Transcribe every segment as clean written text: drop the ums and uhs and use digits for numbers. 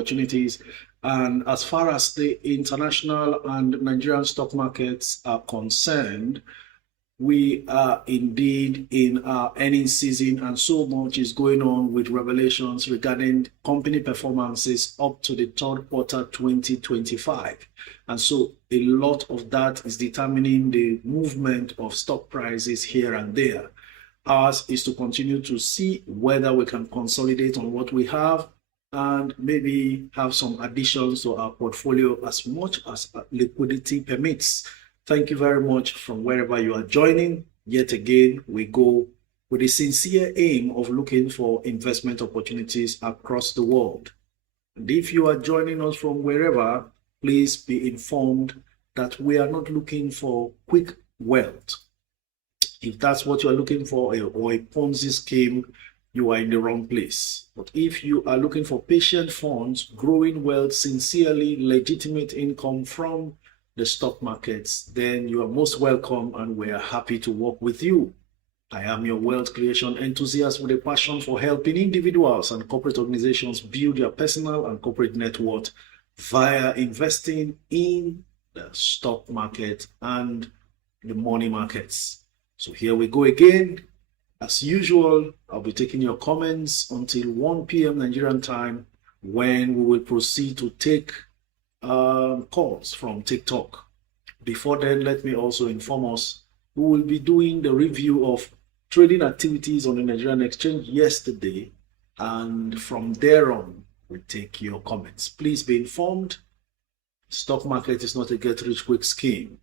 opportunities. And as far as the international and Nigerian stock markets are concerned, we are indeed in our earnings season, and so much is going on with revelations regarding company performances up to the third quarter 2025. And so a lot of that is determining the movement of stock prices here and there. Ours is to continue to see whether we can consolidate on what we have and maybe have some additions to our portfolio as much as liquidity permits. Thank you very much from wherever you are joining. Yet again, we go with a sincere aim of looking for investment opportunities across the world. And if you are joining us from wherever, please be informed that we are not looking for quick wealth. If that's what you are looking for, or a Ponzi scheme, you are in the wrong place. But if you are looking for patient funds, growing wealth, sincerely, legitimate income from the stock markets, then you are most welcome, and we are happy to work with you. I am your wealth creation enthusiast with a passion for helping individuals and corporate organizations build their personal and corporate net worth via investing in the stock market and the money markets. So here we go again. As usual, I'll be taking your comments until 1 p.m. Nigerian time, when we will proceed to take calls from TikTok. Before then, let me also inform us, we will be doing the review of trading activities on the Nigerian exchange yesterday, and from there on, we'll take your comments. Please be informed, stock market is not a get-rich-quick scheme.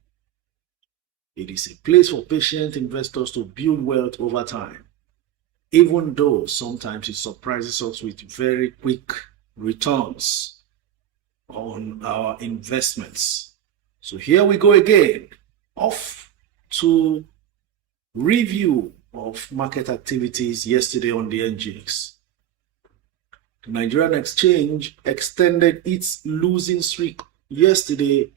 It is a place for patient investors to build wealth over time, even though sometimes it surprises us with very quick returns on our investments. So here we go again, off to review of market activities yesterday on the NGX. The Nigerian exchange extended its losing streak yesterday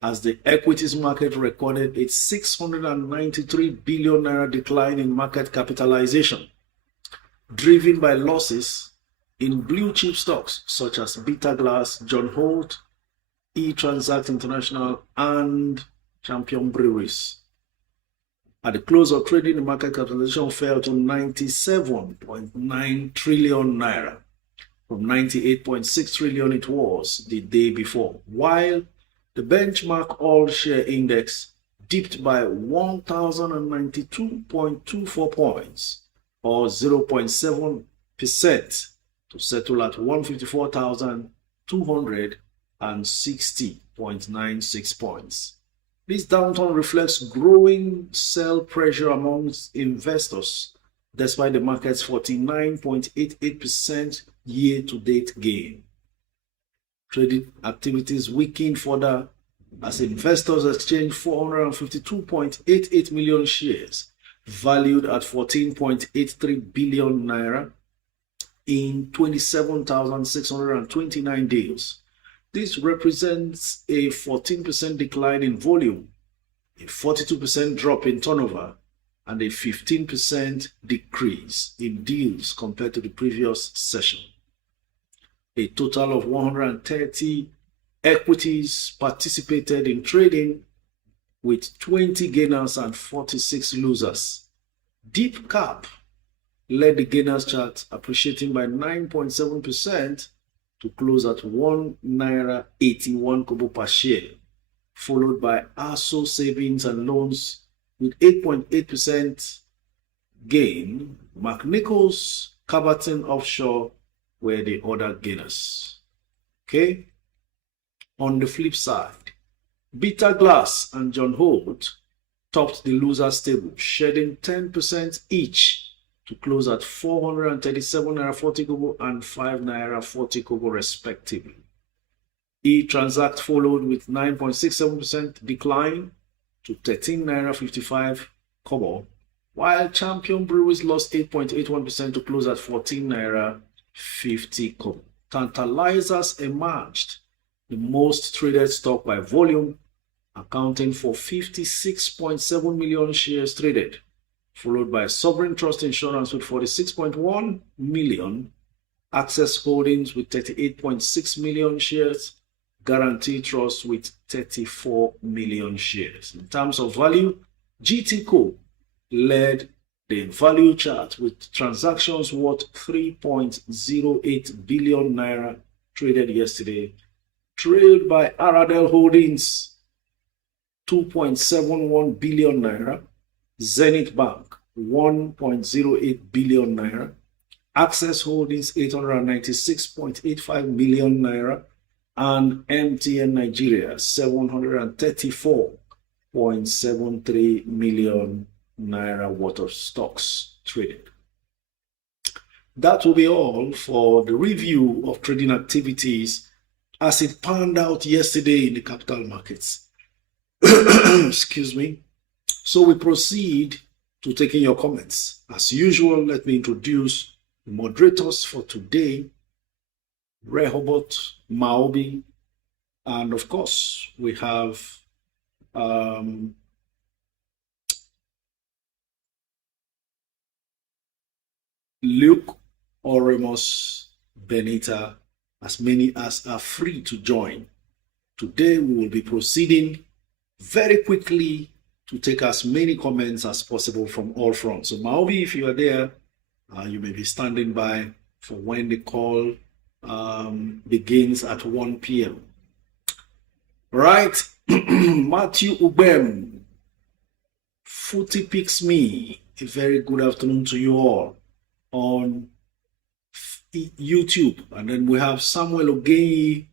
as the equities market recorded a 693 billion naira decline in market capitalization, driven by losses in blue chip stocks such as Bitter Glass, John Holt, E-Transact International, and Champion Breweries. At the close of trading, the market capitalization fell to 97.9 trillion naira from 98.6 trillion it was the day before, while the benchmark all-share index dipped by 1,092.24 points, or 0.7%, to settle at 154,260.96 points. This downturn reflects growing sell pressure amongst investors, despite the market's 49.88% year-to-date gain. Trading activities weakened further as investors exchanged 452.88 million shares, valued at 14.83 billion naira, in 27,629 deals. This represents a 14% decline in volume, a 42% drop in turnover, and a 15% decrease in deals compared to the previous session. A total of 130 equities participated in trading, with 20 gainers and 46 losers. Deep Cap led the gainers chart, appreciating by 9.7% to close at 1 naira 81 kobo per share, followed by ASO Savings and Loans with 8.8% gain. McNichols, Caberton Offshore were the other gainers. Okay. On the flip side, Bitter Glass and John Holt topped the losers table, shedding 10% each to close at 437 naira 40 kobo and 5 naira 40 kobo respectively. E-Transact followed with 9.67% decline to 13 naira 55 kobo, while Champion Breweries lost 8.81% to close at 14 naira 50 kobo. Tantalizers emerged the most traded stock by volume, accounting for 56.7 million shares traded, followed by Sovereign Trust Insurance with 46.1 million Access Holdings with 38.6 million shares, Guarantee Trust with 34 million shares. In terms of value, GTCO led the value chart with transactions worth 3.08 billion naira traded yesterday, trailed by Aradel Holdings 2.71 billion naira, Zenith Bank 1.08 billion naira, Access Holdings 896.85 million naira, and MTN Nigeria 734.73 million naira worth of stocks traded. That will be all for the review of trading activities as it panned out yesterday in the capital markets. Excuse me. So we proceed to taking your comments. As usual, let me introduce the moderators for today, Rehoboth, Maobi, and of course, we have Luke Oremus Benita, as many as are free to join. Today, we will be proceeding very quickly to take as many comments as possible from all fronts. So, Maobi, if you are there, you may be standing by for when the call begins at 1 p.m. Right, Matthew Ubem, Footy Picks Me, a very good afternoon to you all on YouTube. And then we have Samuel Ogeyi,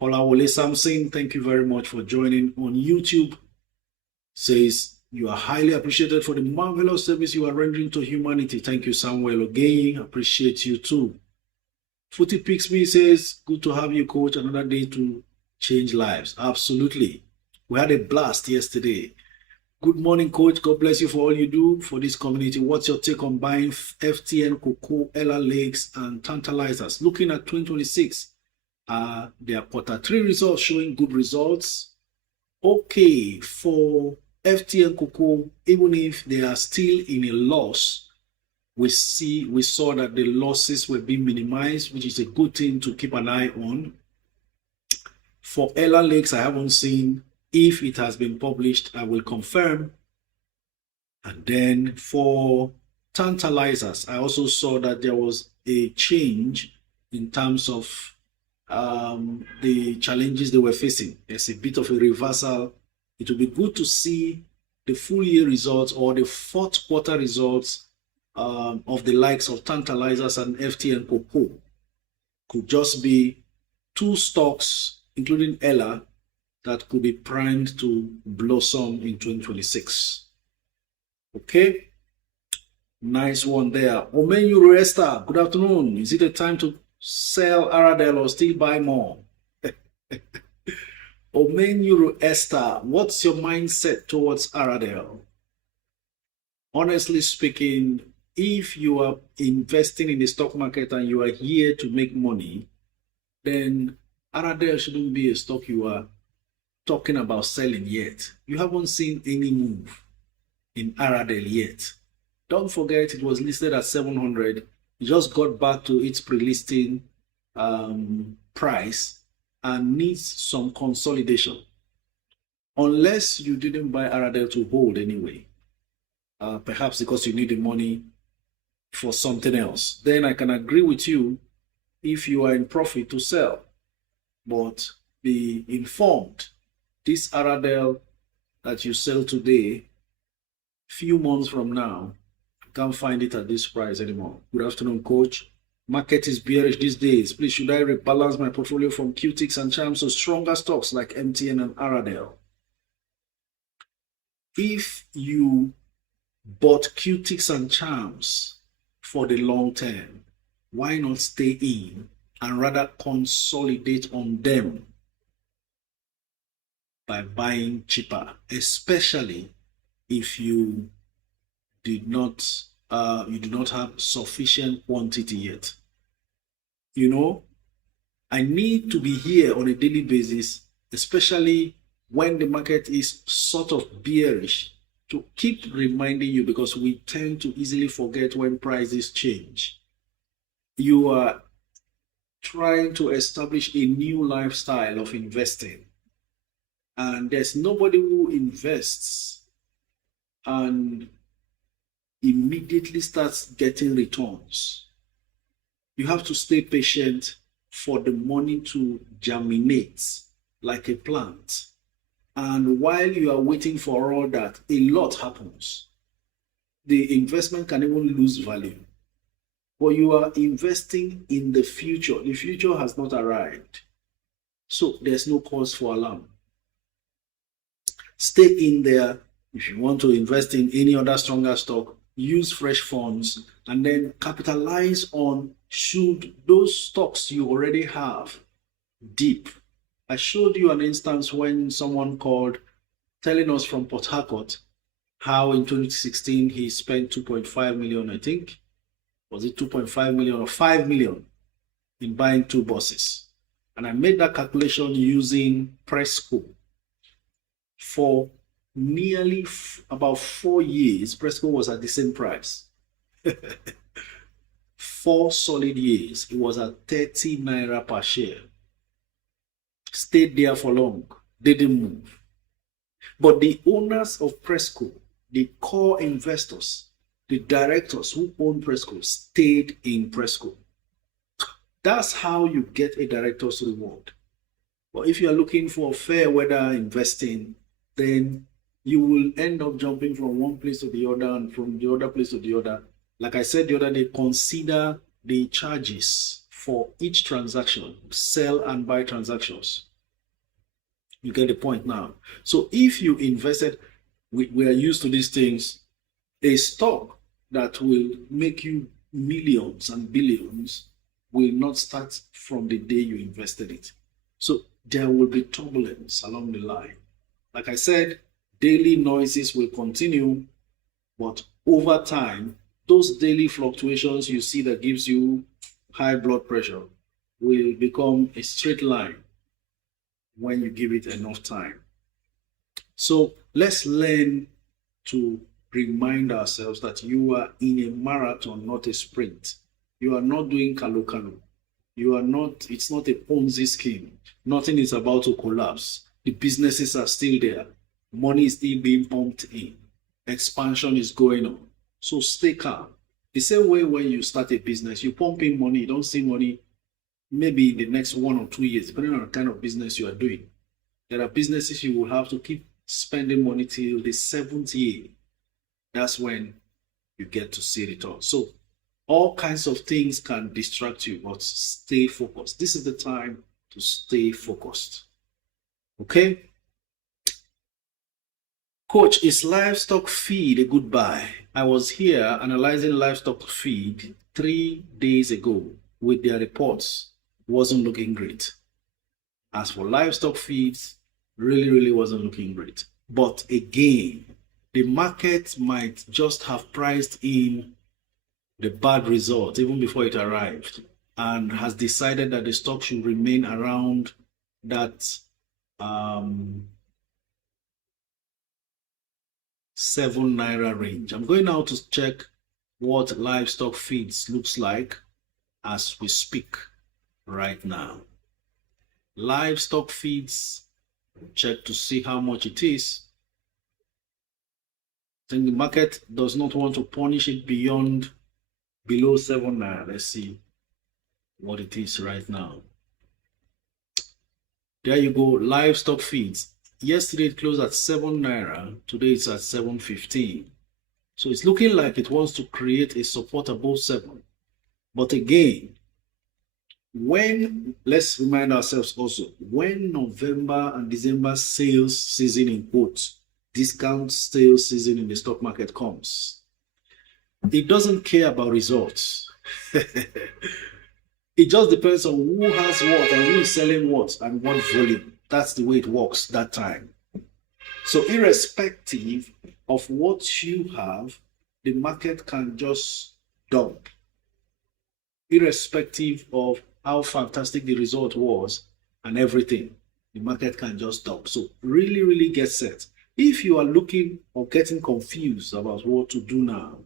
Olawole Samson, thank you very much for joining on YouTube. Says, you are highly appreciated for the marvelous service you are rendering to humanity. Thank you, Samuel Ogeyi. Appreciate you too. Footy Picks Me says, good to have you, coach. Another day to change lives. Absolutely. We had a blast yesterday. Good morning, coach. God bless you for all you do for this community. What's your take on buying FTN, Cocoa, Ella Lakes, and Tantalizers? Looking at 2026, their Q3 results showing good results. Okay, for FTN Cocoa, even if they are still in a loss, we saw that the losses were being minimized, which is a good thing to keep an eye on. For Ella Lakes, I haven't seen. If it has been published, I will confirm. And then for Tantalizers, I also saw that there was a change in terms of the challenges they were facing. There's a bit of a reversal. It will be good to see the full year results or the fourth quarter results of the likes of Tantalizers and FTN Cocoa. Could just be two stocks, including Ella, that could be primed to blossom in 2026. Okay, nice one there. Omenyuru Esther, good afternoon. Is it a time to sell Aradel or still buy more? Omenyuru Esther, what's your mindset towards Aradel? Honestly speaking, if you are investing in the stock market and you are here to make money, then Aradel shouldn't be a stock you are talking about selling yet. You haven't seen any move in Aradel yet. Don't forget it was listed at 700. It just got back to its pre-listing price and needs some consolidation. Unless you didn't buy Aradel to hold anyway, perhaps because you need the money for something else, then I can agree with you if you are in profit to sell. But be informed, this Aradel that you sell today, few months from now, you can't find it at this price anymore. Good afternoon, coach. Market is bearish these days. Please, should I rebalance my portfolio from QTix and Chams to stronger stocks like MTN and Aradel? If you bought QTix and Chams for the long term, why not stay in and rather consolidate on them by buying cheaper, especially if you do not have sufficient quantity yet. You know, I need to be here on a daily basis, especially when the market is sort of bearish, to keep reminding you, because we tend to easily forget when prices change. You are trying to establish a new lifestyle of investing. And there's nobody who invests and immediately starts getting returns. You have to stay patient for the money to germinate like a plant. And while you are waiting for all that, a lot happens. The investment can even lose value. But you are investing in the future. The future has not arrived. So there's no cause for alarm. Stay in there. If you want to invest in any other stronger stock, use fresh funds and then capitalize on should those stocks you already have dip. I showed you an instance when someone called telling us from Port Harcourt how in 2016 he spent 2.5 million, I think. Was it 2.5 million or 5 million in buying 2 buses? And I made that calculation using Presco. For nearly about 4 years, Presco was at the same price. 4 solid years, it was at 30 naira per share. Stayed there for long, didn't move. But the owners of Presco, the core investors, the directors who own Presco, stayed in Presco. That's how you get a director's reward. But if you are looking for fair weather investing, then you will end up jumping from one place to the other and from the other place to the other. Like I said the other day, consider the charges for each transaction, sell and buy transactions. You get the point now. So if you invested, we are used to these things, a stock that will make you millions and billions will not start from the day you invested it. So there will be turbulence along the line. Like I said, daily noises will continue, but over time, those daily fluctuations you see that gives you high blood pressure will become a straight line when you give it enough time. So let's learn to remind ourselves that you are in a marathon, not a sprint. You are not doing kalu. You are not, it's not a Ponzi scheme. Nothing is about to collapse. The businesses are still there. Money is still being pumped in. Expansion is going on. So stay calm. The same way when you start a business, you pump in money, you don't see money maybe in the next 1 or 2 years, depending on the kind of business you are doing. There are businesses you will have to keep spending money till the 7th year. That's when you get to see returns. So all kinds of things can distract you, but stay focused. This is the time to stay focused. Okay? Coach, is livestock feed a good buy? I was here analyzing livestock feed 3 days ago with their reports. Wasn't looking great. As for livestock feeds, really wasn't looking great. But again, the market might just have priced in the bad result even before it arrived and has decided that the stock should remain around that 7 naira range. I'm going now to check what livestock feeds looks like as we speak right now. Livestock feeds, check to see how much it is. I think the market does not want to punish it below 7 naira. Let's see what it is right now. There you go, livestock feeds. Yesterday it closed at 7 naira. Today it's at 7.15. So it's looking like it wants to create a support above 7. But again, let's remind ourselves also, when November and December sales season in quotes, discount sales season in the stock market comes, it doesn't care about results. It just depends on who has what and who is selling what and what volume. That's the way it works that time. So irrespective of what you have, the market can just dump. Irrespective of how fantastic the result was and everything, the market can just dump. So really get set. If you are looking or getting confused about what to do now,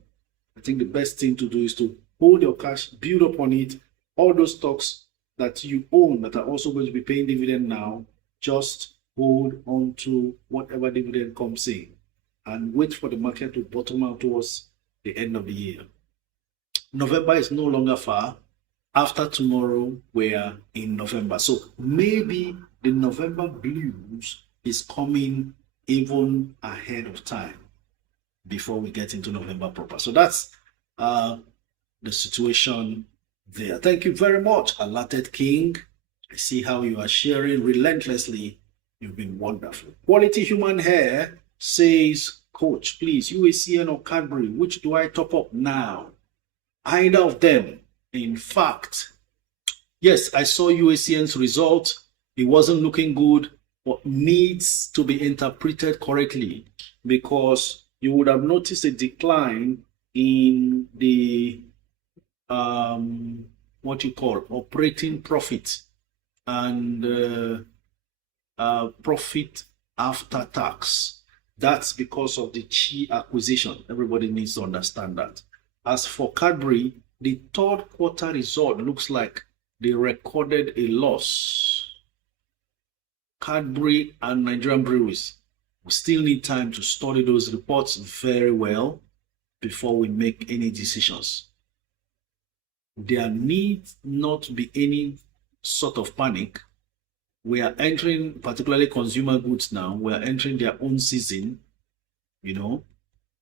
I think the best thing to do is to hold your cash, build upon it. All those stocks that you own that are also going to be paying dividend now, just hold on to whatever dividend comes in and wait for the market to bottom out towards the end of the year. November is no longer far. After tomorrow, we're in November. So maybe the November blues is coming even ahead of time before we get into November proper. So that's the situation there. Thank you very much, Alerted King. I see how you are sharing relentlessly. You've been wonderful. Quality Human Hair says, Coach, please, UACN or Cadbury, which do I top up now? Either of them. In fact, yes, I saw UACN's result. It wasn't looking good, but needs to be interpreted correctly, because you would have noticed a decline in the what you call operating profit and profit after tax. That's because of the Chi acquisition. Everybody needs to understand that. As for Cadbury, the third quarter result looks like they recorded a loss. Cadbury and Nigerian breweries, we still need time to study those reports very well before we make any decisions. There need not be any sort of panic. We are entering, particularly consumer goods now, we are entering their own season, you know,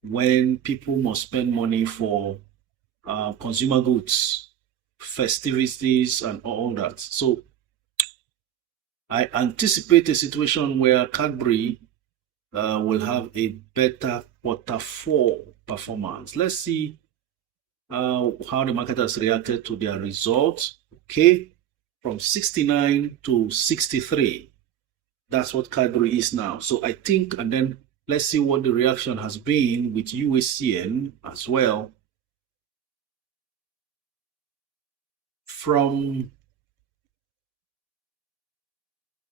when people must spend money for consumer goods, festivities, and all that. So I anticipate a situation where Cadbury will have a better Q4 performance. Let's see how the market has reacted to their results. Okay, from 69 to 63. That's what Cadbury is now. So I think, and then let's see what the reaction has been with UACN as well. From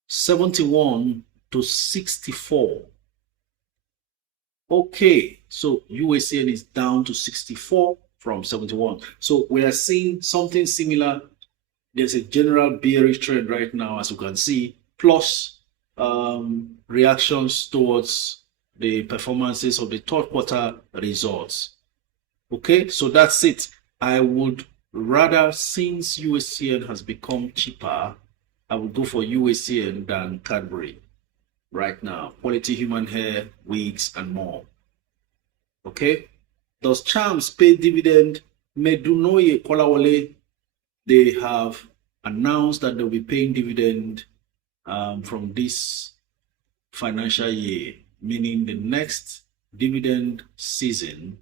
71 to 64. Okay, so UACN is down to 64 from 71. So we are seeing something similar. There's a general bearish trend right now, as you can see, plus reactions towards the performances of the third quarter results. Okay, so that's it. I would rather, since UACN has become cheaper, I would go for UACN than Cadbury right now. Quality Human Hair, wigs, and more. Okay? Does Chams pay dividend? Medunoye Kolawole, they have announced that they'll be paying dividend from this financial year, meaning the next dividend season,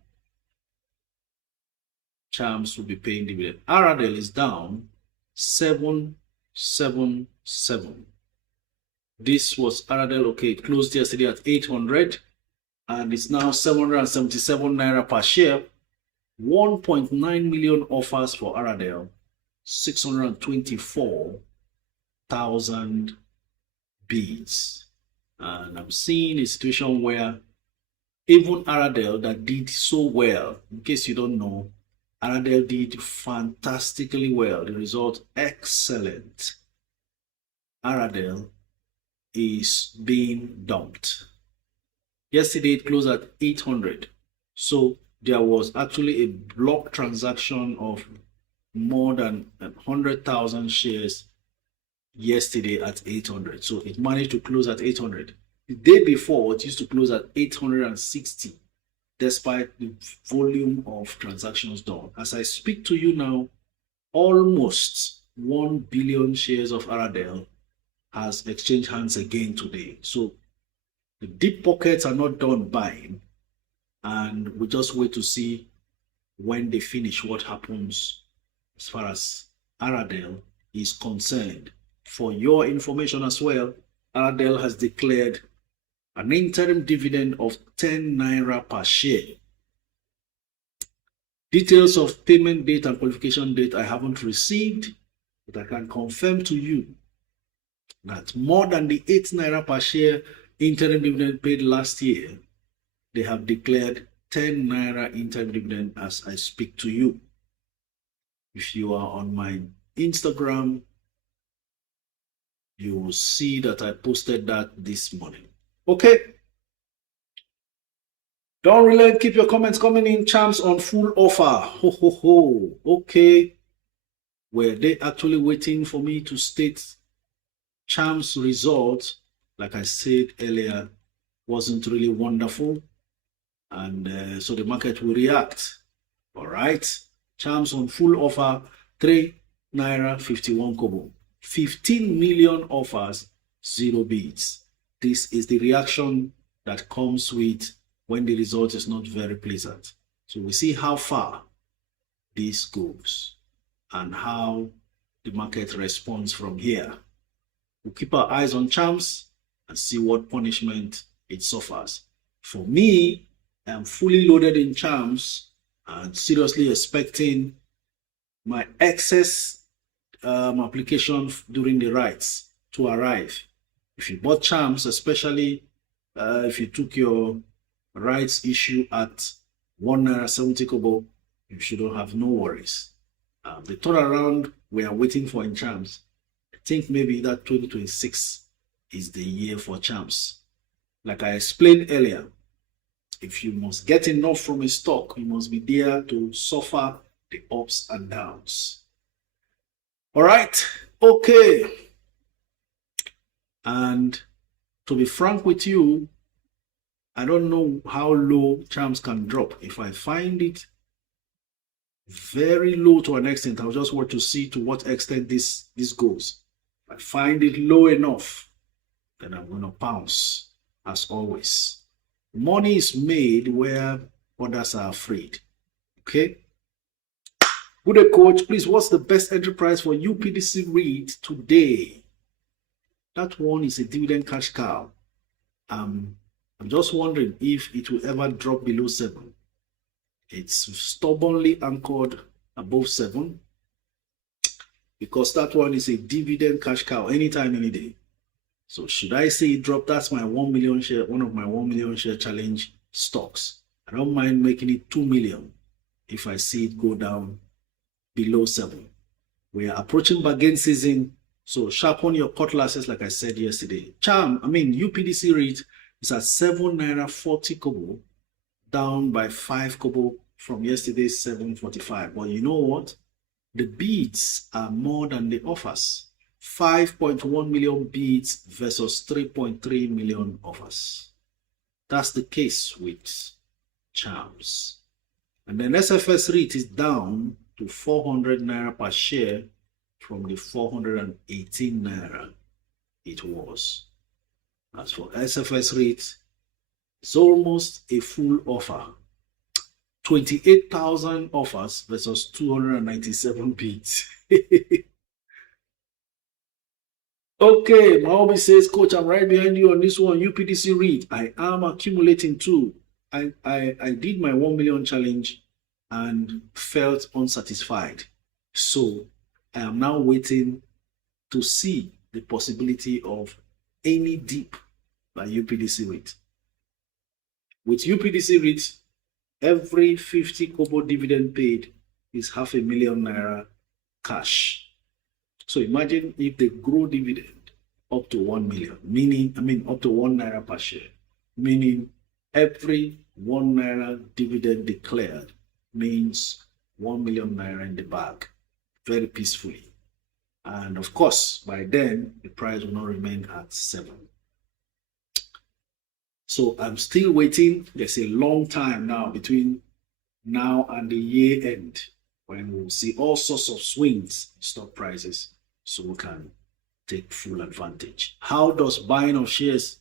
Chams will be paying dividend. Aradel is down 777. This was Aradel. Okay, it closed yesterday at 800 and it's now 777 naira per share. 1.9 million offers for Aradel, 624,000 bids. And I'm seeing a situation where even Aradel, that did so well, in case you don't know, Aradel did fantastically well. The result, excellent. Aradel is being dumped. Yesterday it closed at 800. So there was actually a block transaction of more than 100,000 shares yesterday at 800. So it managed to close at 800. The day before, it used to close at 860, despite the volume of transactions done. As I speak to you now, almost 1 billion shares of Aradel has exchanged hands again today. So the deep pockets are not done buying, and we just wait to see when they finish what happens as far as Aradel is concerned. For your information as well, Aradel has declared an interim dividend of 10 naira per share. Details of payment date and qualification date I haven't received, but I can confirm to you that more than the 8 naira per share interim dividend paid last year, they have declared 10 naira interim dividend as I speak to you. If you are on my Instagram, You will see that I posted that this morning. Okay. Don't relent. Keep your comments coming in. Chams on full offer. Ho, ho, ho. Okay. Were they actually waiting for me to state Chams' result? Like I said earlier, wasn't really wonderful. And so the market will react. All right. Chams on full offer, 3 naira 51 kobo. 15 million offers, 0 bids. This is the reaction that comes with when the result is not very pleasant. So we see how far this goes and how the market responds from here. We'll keep our eyes on Chams and see what punishment it suffers. For me, I'm fully loaded in Chams and seriously expecting my excess application during the rights to arrive. If you bought Chams, especially if you took your rights issue at 1 naira 70 kobo, you shouldn't have no worries. The turnaround we are waiting for in Chams, I think maybe that 2026 is the year for Chams. Like I explained earlier, if you must get enough from a stock, you must be there to suffer the ups and downs. All right, okay. And to be frank with you, I don't know how low Chams can drop. If I find it very low to an extent, I'll just want to see to what extent this goes. If I find it low enough, then I'm going to pounce, as always. Money is made where others are afraid. Okay? Good coach, please, what's the best entry price for UPDC REIT today? That one is a dividend cash cow. I'm just wondering if it will ever drop below 7. It's stubbornly anchored above 7 because that one is a dividend cash cow anytime, any day. So should I say it drop? That's my 1 million share, one of my 1 million share challenge stocks. I don't mind making it 2 million if I see it go down below 7. We are approaching bargain season, so sharpen your cutlasses, like I said yesterday. UPDC rate is at 7 naira 40 kobo, down by 5 kobo from yesterday's 7.45. But you know what? The bids are more than the offers. 5.1 million bids versus 3.3 million offers. That's the case with Chams. And then SFS rate is down to 400 naira per share from the 418 naira it was. As for SFS rate, it's almost a full offer. 28,000 offers versus 297 bids. Okay, Maobi says, Coach, I'm right behind you on this one. UPDC REIT. I am accumulating too. I did my 1 million challenge and felt unsatisfied. So I am now waiting to see the possibility of any dip by UPDC REIT. With UPDC REIT, every 50 kobo dividend paid is 500,000 naira cash. So imagine if they grow dividend up to 1 million, up to 1 naira per share, meaning every 1 naira dividend declared means 1 million naira in the bag, very peacefully. And of course, by then, the price will not remain at 7. So I'm still waiting. There's a long time now between now and the year end when we'll see all sorts of swings in stock prices, so we can take full advantage. How does buying of shares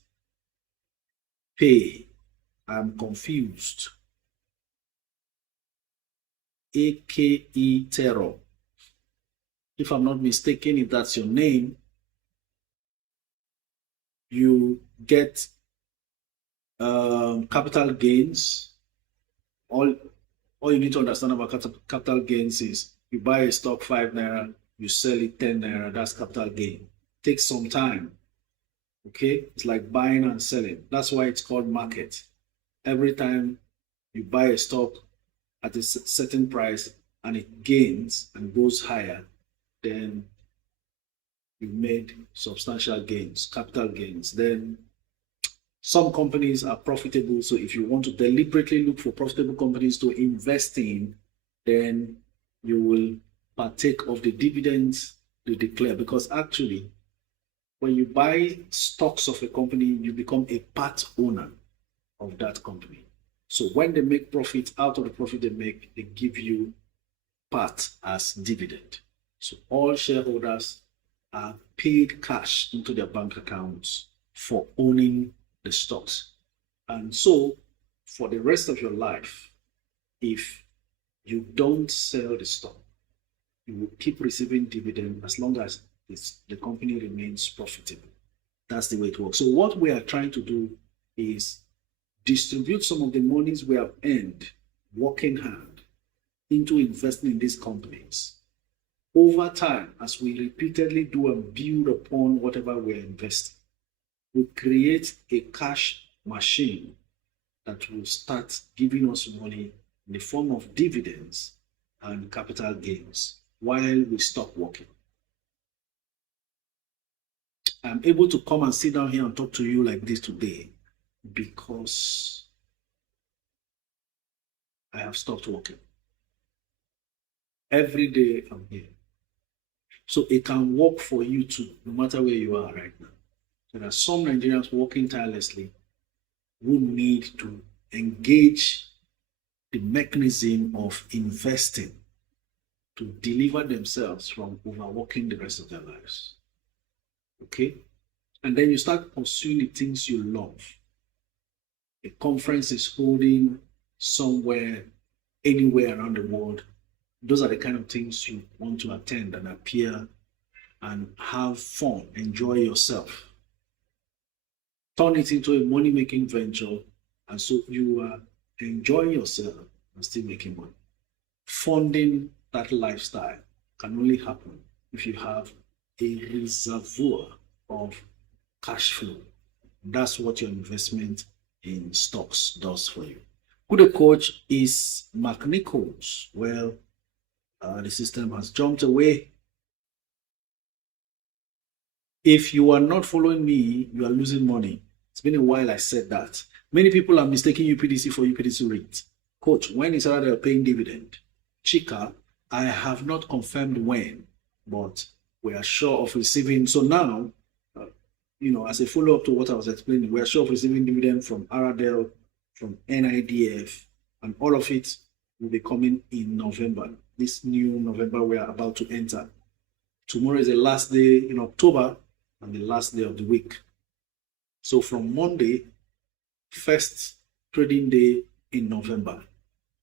pay? I'm confused. AKE Terror. If I'm not mistaken, if that's your name, you get capital gains. All you need to understand about capital gains is you buy a stock 5 naira, you sell it 10 naira, that's capital gain. Takes some time. Okay, it's like buying and selling. That's why it's called market. Every time you buy a stock at a certain price and it gains and goes higher, then you made substantial gains, capital gains. Then some companies are profitable. So if you want to deliberately look for profitable companies to invest in, then you will partake of the dividends you declare. Because actually, when you buy stocks of a company, you become a part owner of that company. So when they make profit, out of the profit they make, they give you part as dividend. So all shareholders are paid cash into their bank accounts for owning the stocks. And so for the rest of your life, if you don't sell the stock, you will keep receiving dividend as long as the company remains profitable. That's the way it works. So what we are trying to do is distribute some of the monies we have earned working hard into investing in these companies. Over time, as we repeatedly do and build upon whatever we're investing, we create a cash machine that will start giving us money in the form of dividends and capital gains while we stop working. I'm able to come and sit down here and talk to you like this today because I have stopped working. Every day I'm here. So it can work for you too, no matter where you are right now. There are some Nigerians working tirelessly who need to engage the mechanism of investing to deliver themselves from overworking the rest of their lives. Okay? And then you start pursuing the things you love. A conference is holding somewhere, anywhere around the world. Those are the kind of things you want to attend and appear and have fun, enjoy yourself. Turn it into a money-making venture, and so you are enjoying yourself and still making money. Funding that lifestyle can only happen if you have a reservoir of cash flow. That's what your investment in stocks does for you. Who the coach is Mark Nichols. Well, the system has jumped away. If you are not following me, you are losing money. It's been a while I said that. Many people are mistaking UPDC for UPDC rate. Coach, when is Aradel paying dividend? Chika, I have not confirmed when, but we are sure of receiving. So now, as a follow-up to what I was explaining, we are sure of receiving dividend from Aradel, from NIDF, and all of it will be coming in November. This new November we are about to enter. Tomorrow is the last day in October and the last day of the week. So from Monday, first trading day in November,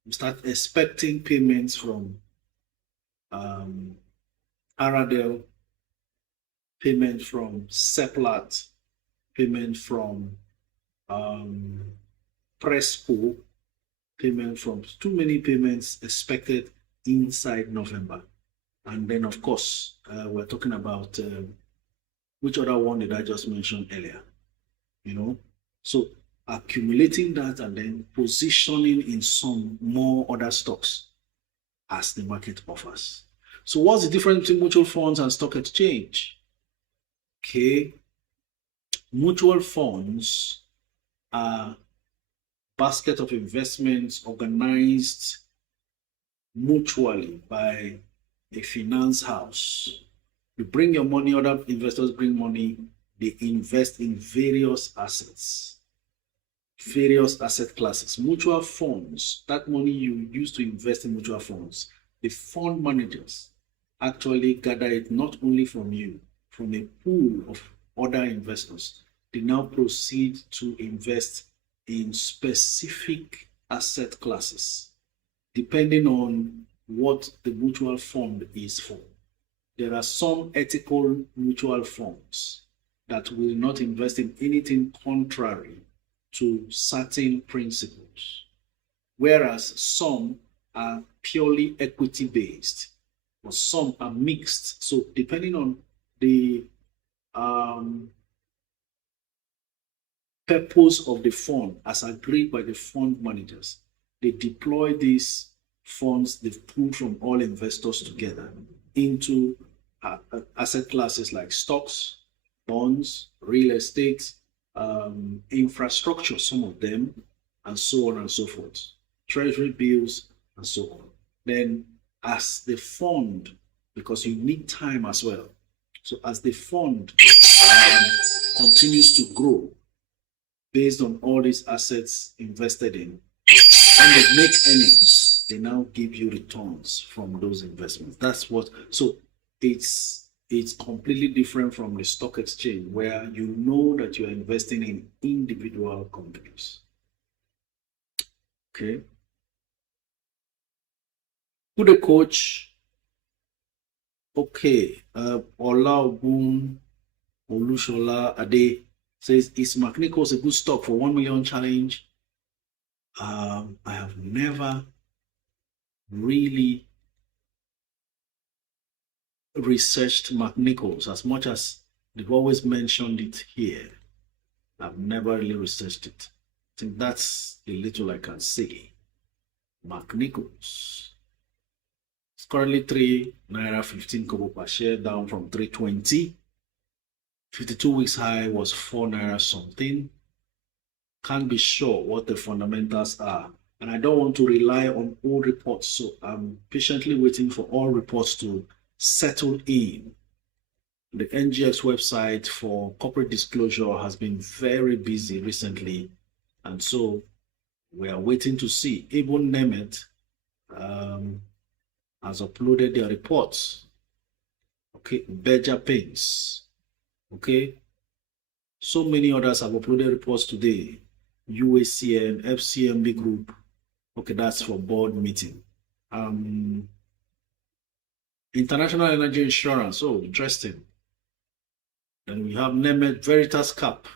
we start expecting payments from Aradel, payment from Seplat, payment from Presco, payment from too many payments expected inside November. And then, of course, we're talking about which other one did I just mention earlier? So accumulating that and then positioning in some more other stocks as the market offers. So what's the difference between mutual funds and stock exchange? Okay, mutual funds are basket of investments organized mutually by a finance house. You bring your money, other investors bring money, they invest in various assets, various asset classes. Mutual funds, that money you use to invest in mutual funds, the fund managers actually gather it not only from you, from a pool of other investors. They now proceed to invest in specific asset classes, depending on what the mutual fund is for. There are some ethical mutual funds that will not invest in anything contrary to certain principles, whereas some are purely equity-based, but some are mixed. So depending on the purpose of the fund as agreed by the fund managers, they deploy these funds they've pulled from all investors together into asset classes like stocks, bonds, real estate, infrastructure, some of them, and so on and so forth, treasury bills, and so on. Then, as the fund, because you need time as well. So, as the fund continues to grow based on all these assets invested in, and they make earnings, they now give you returns from those investments. That's what, so it's completely different from the stock exchange where you know that you're investing in individual companies. Okay. Who the coach? Okay. Ola Ogun Olushola Ade says, is McNichols a good stock for 1 million challenge? I have never really researched McNichols as much as they've always mentioned it here. I've never really researched it. I think that's the little I can say. McNichols. It's currently 3 naira 15 kobo per share, down from 320. 52 weeks high was 4 naira something. Can't be sure what the fundamentals are. And I don't want to rely on old reports. So I'm patiently waiting for all reports to settle in. The NGX website for corporate disclosure has been very busy recently. And so we are waiting to see. Even Nemet has uploaded their reports. Okay, Beja Paints. Okay. So many others have uploaded reports today. UACN, FCMB group. Okay, that's for board meeting. International Energy Insurance. Oh, interesting. Then we have Nemet Veritas Cap.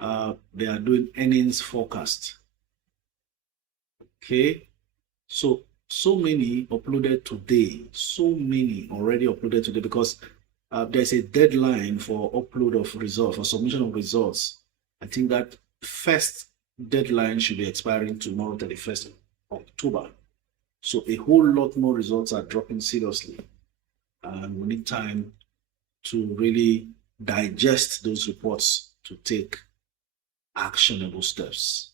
They are doing earnings forecast. Okay. So many uploaded today. So many already uploaded today because there's a deadline for upload of results, for submission of results. I think that first deadline should be expiring tomorrow, 31st October. So a whole lot more results are dropping seriously. And we need time to really digest those reports to take actionable steps.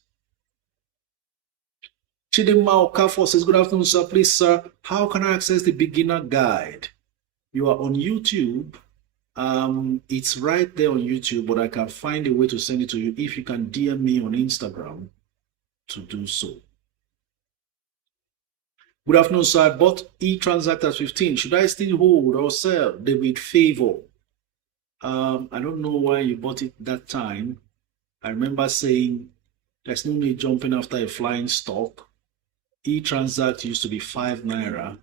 Chidinma Okafor says, good afternoon, sir. Please, sir, how can I access the beginner guide? You are on YouTube. It's right there on YouTube, but I can find a way to send it to you if you can DM me on Instagram to do so. Good afternoon, sir. I bought E-Transact at 15. Should I still hold or sell? David Favor. I don't know why you bought it that time. I remember saying there's no need jumping after a flying stock. E-Transact used to be 5 naira.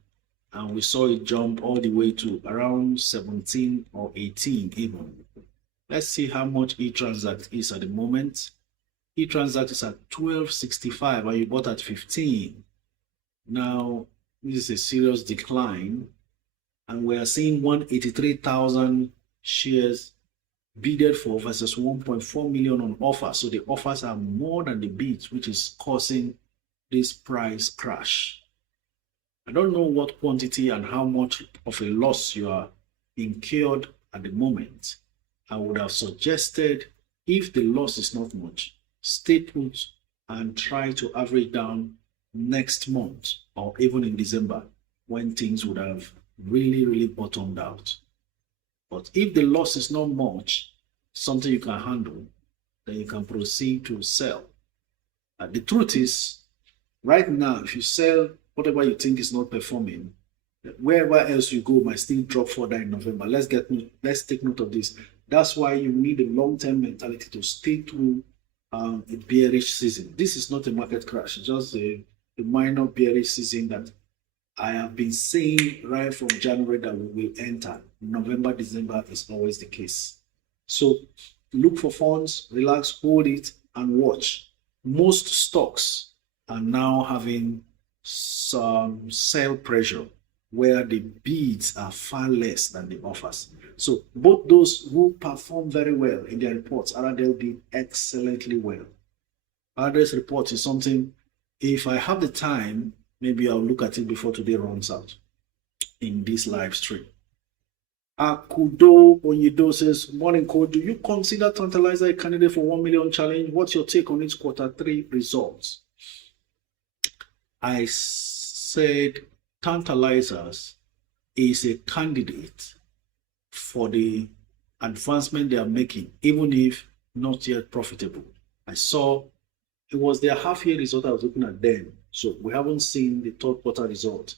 And we saw it jump all the way to around 17 or 18 even. Let's see how much E-Transact is at the moment. E-Transact is at 12.65 and you bought at 15. Now, this is a serious decline. And we are seeing 183,000 shares bidded for versus 1.4 million on offer. So the offers are more than the bids, which is causing this price crash. I don't know what quantity and how much of a loss you are incurred at the moment. I would have suggested, if the loss is not much, stay put and try to average down next month or even in December when things would have really bottomed out. But if the loss is not much, something you can handle, then you can proceed to sell. The truth is, right now, if you sell whatever you think is not performing, wherever else you go might still drop further in November. Let's take note of this. That's why you need a long-term mentality to stay through a bearish season. This is not a market crash, it's just a minor bearish season that I have been saying right from January that we will enter. November, December is always the case. So look for funds, relax, hold it, and watch. Most stocks are now having some sell pressure where the bids are far less than the offers. So both those who perform very well in their reports, Aradel did excellently well. Aradel's report is something, if I have the time, maybe I'll look at it before today runs out in this live stream. Akudo Onyedo says, morning code, do you consider Tantalizer a candidate for 1 million challenge? What's your take on its Q3 results? I said Tantalizers is a candidate for the advancement they are making, even if not yet profitable. I saw it was their half-year result I was looking at then. So we haven't seen the third quarter result,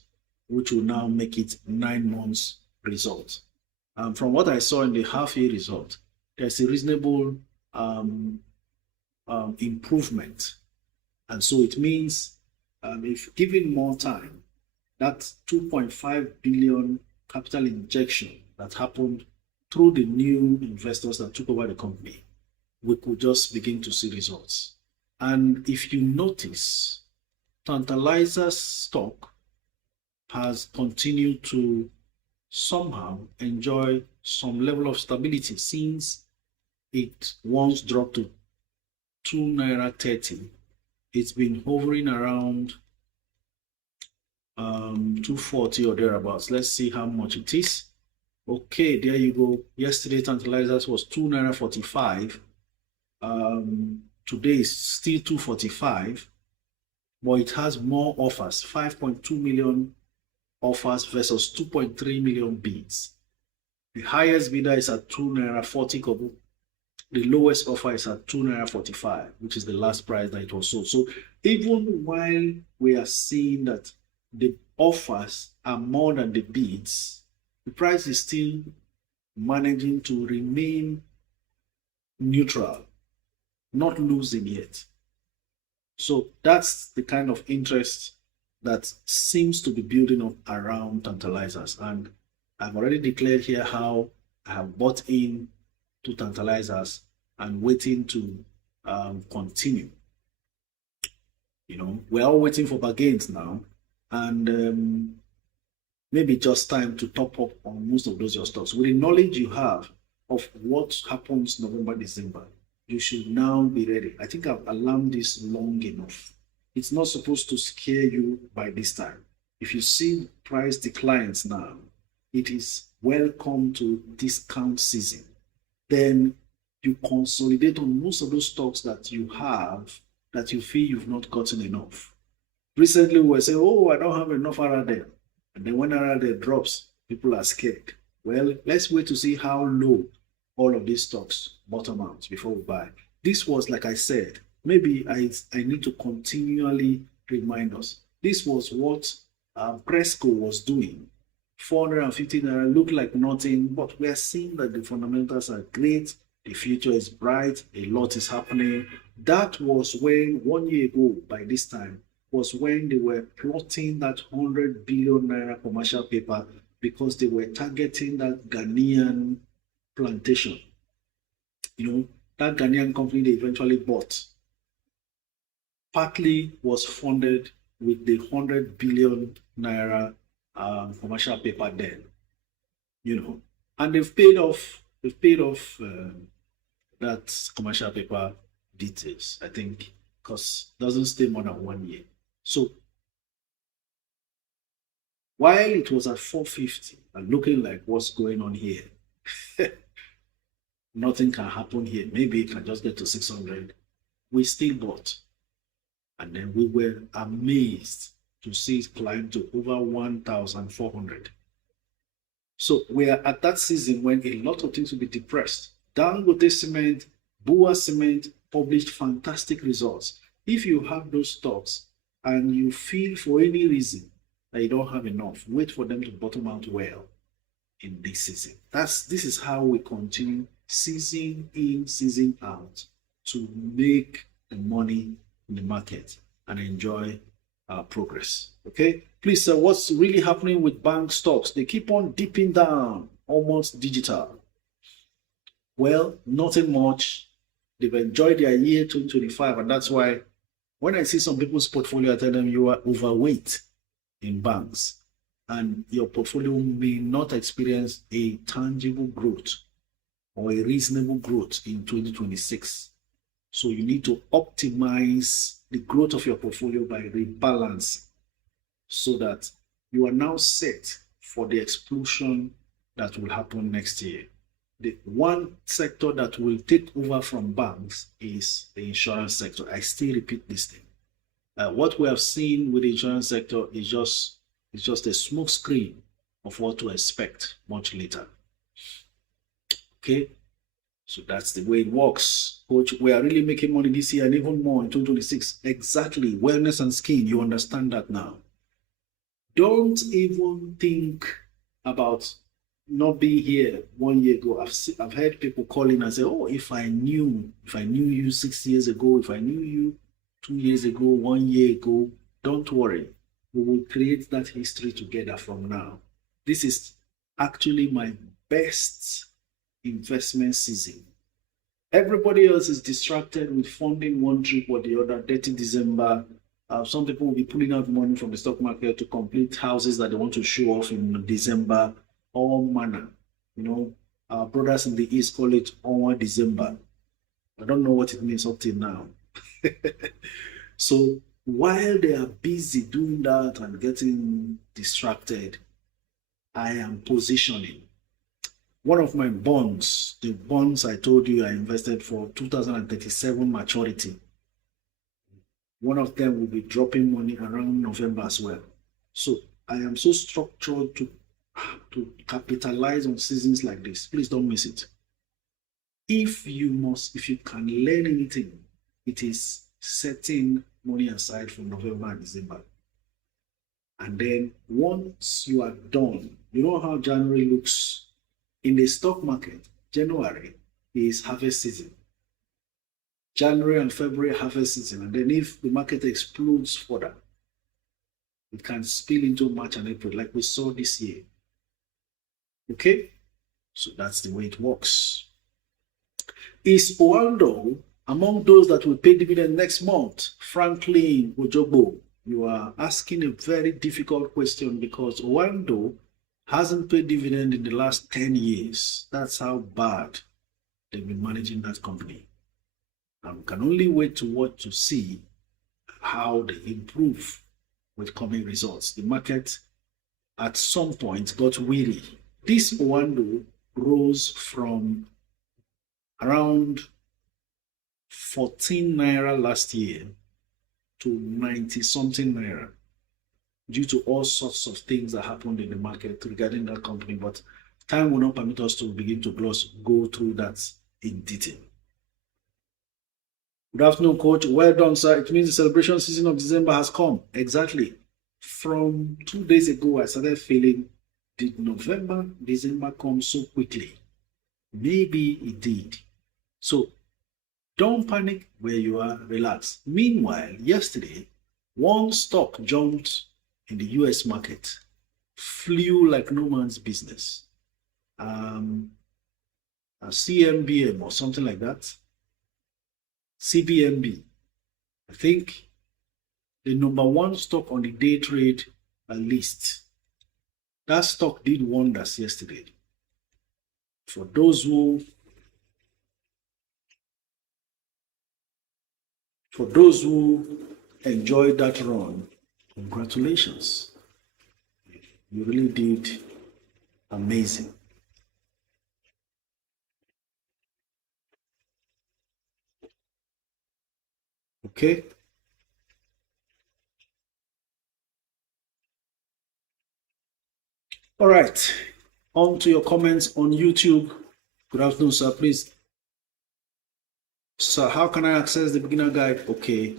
which will now make it 9 months result. From what I saw in the half-year result, there's a reasonable improvement. And so it means if given more time, that 2.5 billion capital injection that happened through the new investors that took over the company, we could just begin to see results. And if you notice, Tantalizer's stock has continued to somehow enjoy some level of stability since it once dropped to 2.30 naira. It's been hovering around 240 or thereabouts. Let's see how much it is. Okay, there you go. Yesterday, Tantalizers was 2.45 naira. Today is still 2.45, but it has more offers, 5.2 million offers versus 2.3 million bids. The highest bidder is at 2.40 naira. The lowest offer is at 2.45 naira, which is the last price that it was sold. So even while we are seeing that the offers are more than the bids, the price is still managing to remain neutral, not losing yet. So that's the kind of interest that seems to be building up around Tantalizers. And I've already declared here how I have bought in to Tantalizers and waiting to continue. We're all waiting for bargains now, and maybe just time to top up on most of those your stocks. With the knowledge you have of what happens November, December, you should now be ready. I think I've alarmed this long enough. It's not supposed to scare you by this time. If you see price declines now, it is welcome to discount season. Then you consolidate on most of those stocks that you have that you feel you've not gotten enough. Recently, we were saying, oh, I don't have enough Aradel. And then when Aradel drops, people are scared. Well, let's wait to see how low all of these stocks bottom out before we buy. This was, like I said, maybe I need to continually remind us. This was what Cresco was doing. 450 naira look like nothing, but we are seeing that the fundamentals are great. The future is bright. A lot is happening. That was when 1 year ago, by this time, was when they were plotting that 100 billion naira commercial paper because they were targeting that Ghanaian plantation. That Ghanaian company they eventually bought partly was funded with the 100 billion naira commercial paper then. And they've paid off that commercial paper details, I think, because it doesn't stay more than 1 year. So while it was at 450 and looking like what's going on here, nothing can happen here. Maybe it can just get to 600. We still bought. And then we were amazed to see it climb to over 1,400. So we are at that season when a lot of things will be depressed. Dangote Cement, Bua Cement published fantastic results. If you have those stocks and you feel for any reason that you don't have enough, wait for them to bottom out well in this season. This is how we continue season in, season out to make the money in the market and enjoy our progress. Okay, please, sir, what's really happening with bank stocks? They keep on dipping down, almost digital. Well, nothing much. They've enjoyed their year 2025, and that's why when I see some people's portfolio, I tell them you are overweight in banks and your portfolio may not experience a tangible growth or a reasonable growth in 2026. So you need to optimize the growth of your portfolio by rebalancing so that you are now set for the explosion that will happen next year. The one sector that will take over from banks is the insurance sector. I still repeat this thing. What we have seen with the insurance sector is just a smoke screen of what to expect much later. Okay, so that's the way it works. Coach, we are really making money this year and even more in 2026. Exactly. Wellness and skin, you understand that now. Don't even think about not being here 1 year ago. I've heard people calling and say, oh, if I knew you 6 years ago, if I knew you 2 years ago, 1 year ago, don't worry. We will create that history together from now. This is actually my best investment season. Everybody else is distracted with funding one trip or the other, 30 December. Some people will be pulling out money from the stock market to complete houses that they want to show off in December, all manner. You know, our brothers in the East call it all December. I don't know what it means up till now. So while they are busy doing that and getting distracted, I am positioning. One of my bonds, the bonds I told you I invested for 2037 maturity, one of them will be dropping money around November as well. So I am so structured to capitalize on seasons like this. Please don't miss it. If you can learn anything, it is setting money aside for November and December. And then once you are done, you know how January looks in the stock market. January is harvest season. January and February harvest season. And then if the market explodes further, it can spill into March and April like we saw this year. Okay? So that's the way it works. Is Owando among those that will pay dividend next month? Franklin Ojobo, you are asking a very difficult question because Owando hasn't paid dividend in the last 10 years. That's how bad they've been managing that company. And we can only wait to watch to see how they improve with coming results. The market at some point got weary. This Owando rose from around 14 naira last year to 90 something naira due to all sorts of things that happened in the market regarding that company. But time will not permit us to begin to go through that in detail. Good afternoon, Coach. Well done, sir. It means the celebration season of December has come. Exactly. From 2 days ago, I started feeling, did November, December come so quickly? Maybe it did. So don't panic where you are, relax. Meanwhile, yesterday, one stock jumped in the US market, flew like no man's business. A CMBM or something like that. CBMB. I think the number one stock on the day trade list. That stock did wonders yesterday. For those who enjoyed that run, congratulations. You really did amazing. Okay. All right. On to your comments on YouTube. Good afternoon, sir. Please. Sir, how can I access the beginner guide? Okay.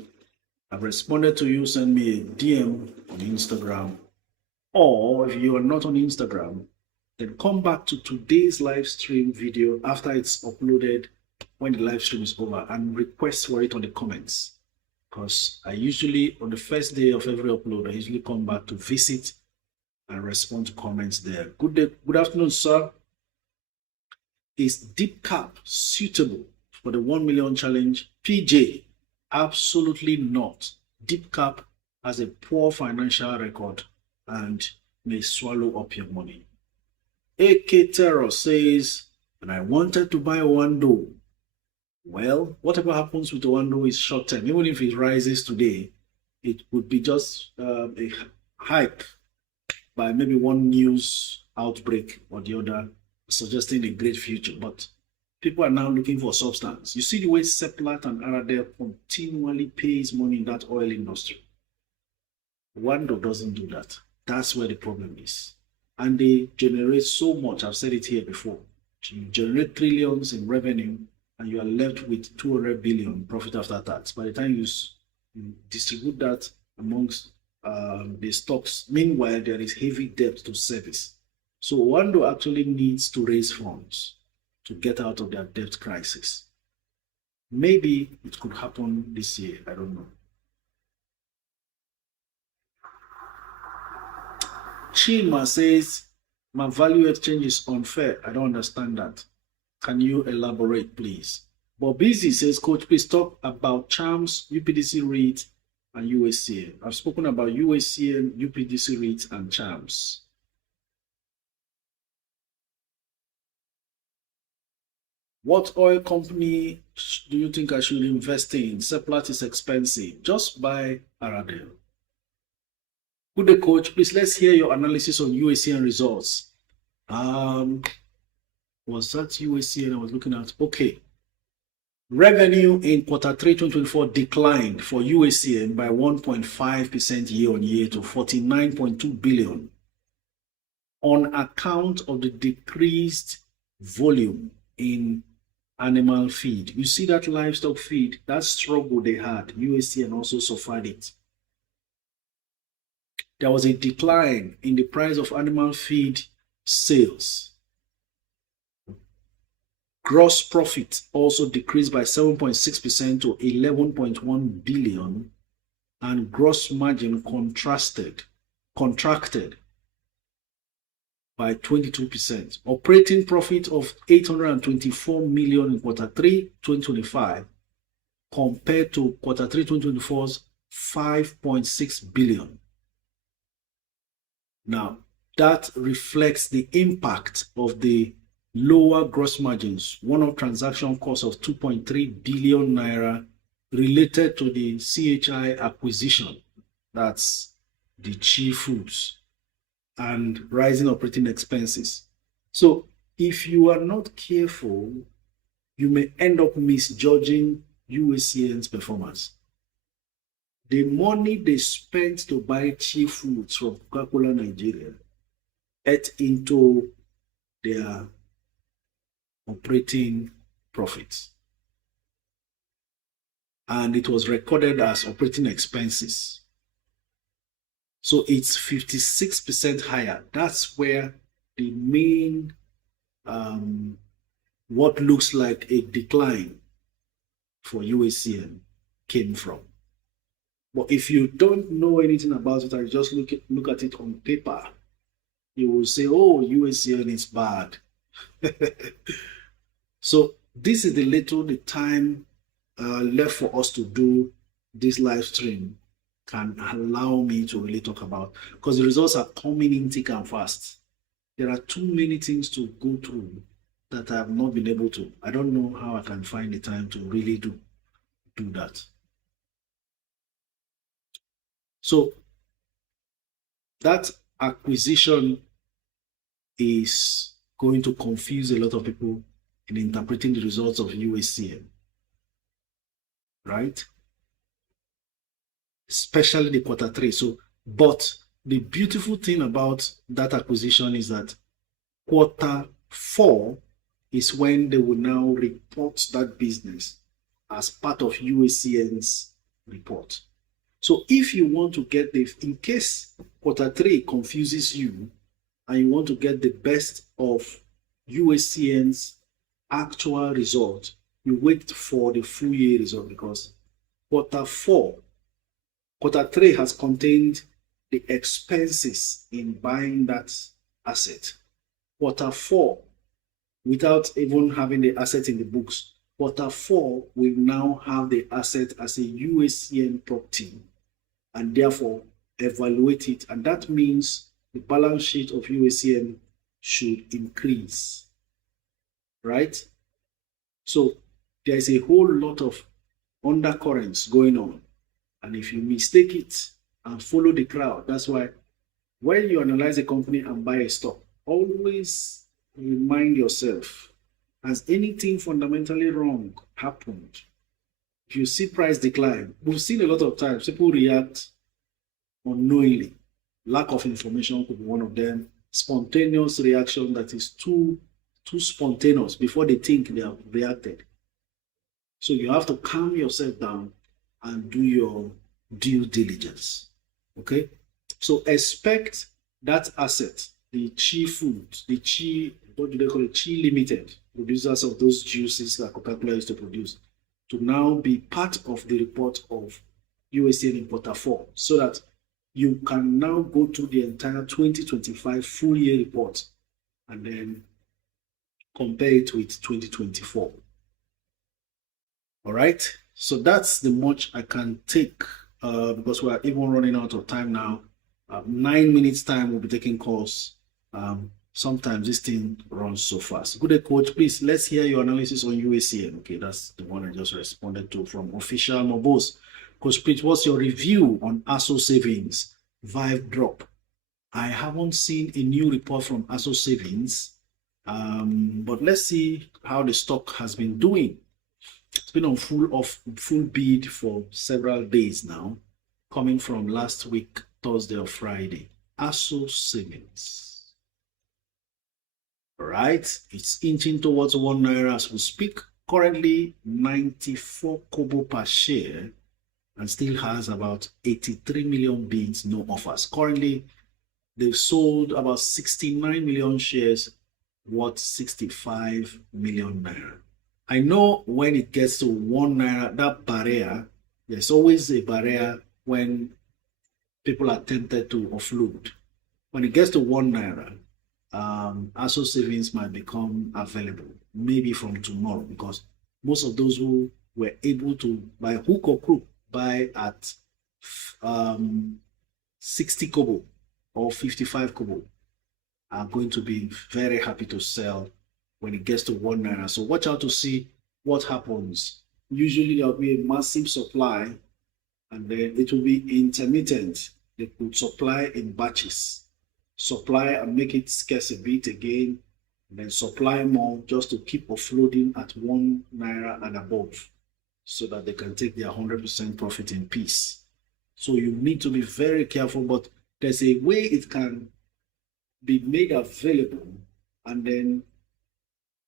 I've responded to you. Send me a DM on Instagram. Or if you are not on Instagram, then come back to today's live stream video after it's uploaded when the live stream is over and request for it on the comments. Because I usually, on the first day of every upload, I usually come back to visit and respond to comments there. Good day, good afternoon, sir. Is deep cap suitable for the 1 million challenge? PJ, absolutely not. Deep cap has a poor financial record and may swallow up your money. AK Terror says, and I wanted to buy Owando. Well, whatever happens with Owando is short term. Even if it rises today, it would be just a hype by maybe one news outbreak or the other, suggesting a great future. But people are now looking for substance. You see the way Seplat and Aradel continually pays money in that oil industry. Wando doesn't do that. That's where the problem is. And they generate so much. I've said it here before. You generate trillions in revenue and you are left with 200 billion profit after tax. By the time you distribute that amongst the stocks, meanwhile, there is heavy debt to service. So Wando actually needs to raise funds to get out of their debt crisis. Maybe it could happen this year. I don't know. Chima says, my value exchange is unfair. I don't understand that. Can you elaborate, please? But Busy says, Coach, please talk about Chams, UPDC REIT, and UACN. I've spoken about UACN, UPDC REIT, and Chams. What oil company do you think I should invest in? Seplat is expensive. Just buy Aradel. Good day, Coach. Please, let's hear your analysis on UACN results. Was that UACN I was looking at? Okay. Revenue in quarter 3 2024 declined for UACN by 1.5% year-on-year to 49.2 billion on account of the decreased volume in animal feed. You see that livestock feed, that struggle they had, UACN also suffered it. There was a decline in the price of animal feed sales. Gross profit also decreased by 7.6% to 11.1 billion, and gross margin contracted by 22%. Operating profit of 824 million in quarter 3 2025 compared to quarter 3 2024's 5.6 billion. Now, that reflects the impact of the lower gross margins, one-off transaction cost of 2.3 billion naira related to the CHI acquisition, that's the Chi Foods, and rising operating expenses. So if you are not careful, you may end up misjudging UACN's performance. The money they spent to buy Chi Foods from Coca-Cola Nigeria ate into their operating profits. And it was recorded as operating expenses. So it's 56% higher. That's where the main, what looks like a decline for UACN came from. But if you don't know anything about it and just look at it on paper, you will say, oh, UACN is bad. So this is the time left for us to do this live stream can allow me to really talk about, because the results are coming in thick and fast. There are too many things to go through that I have not been able to. I don't know how I can find the time to really do that. So that acquisition is going to confuse a lot of people in interpreting the results of UACN, right? Especially the quarter 3. So, but the beautiful thing about that acquisition is that quarter 4 is when they will now report that business as part of UACN's report. So if you want to get in case quarter 3 confuses you and you want to get the best of UACN's actual result, you wait for the full year result, because quarter 3 has contained the expenses in buying that asset. Quarter 4, without even having the asset in the books, quarter 4 will now have the asset as a UACN property and therefore evaluate it. And that means the balance sheet of UACN should increase, right? So there's a whole lot of undercurrents going on. And if you mistake it and follow the crowd, that's why when you analyze a company and buy a stock, always remind yourself, has anything fundamentally wrong happened? If you see price decline, we've seen a lot of times people react unknowingly. Lack of information could be one of them. Spontaneous reaction that is too spontaneous before they think they have reacted. So you have to calm yourself down and do your due diligence. Okay? So expect that asset, the Chi Foods, the Chi, what do they call it? Chi Limited, producers of those juices that Coca-Cola used to produce, to now be part of the report of UACN in quarter 4, so that you can now go to the entire 2025 full year report and then compare it with 2024. All right, so that's the much I can take because we are even running out of time now. 9 minutes time we'll be taking calls. Sometimes this thing runs so fast. Good day, coach. Please, let's hear your analysis on UACN. Okay, that's the one I just responded to from official Mobos. Coach, please, what's your review on ASO Savings Vive drop? I haven't seen a new report from ASO Savings, but let's see how the stock has been doing. It's been on full bid for several days now, coming from last week, Thursday or Friday. ASO Savings. All right, it's inching towards 1 naira as we speak. Currently 94 kobo per share, and still has about 83 million bids, no offers. Currently, they've sold about 69 million shares worth 65 million naira. I know when it gets to 1 naira, that barrier, there's always a barrier when people are tempted to offload. When it gets to 1 naira, ASO Savings might become available, maybe from tomorrow, because most of those who were able to, by hook or crook, buy at 60 kobo or 55 kobo are going to be very happy to sell when it gets to 1 naira. So watch out to see what happens. Usually there'll be a massive supply and then it will be intermittent. They could supply in batches, supply and make it scarce a bit again, and then supply more just to keep offloading at 1 naira and above, so that they can take their 100% profit in peace. So you need to be very careful, but there's a way it can be made available and then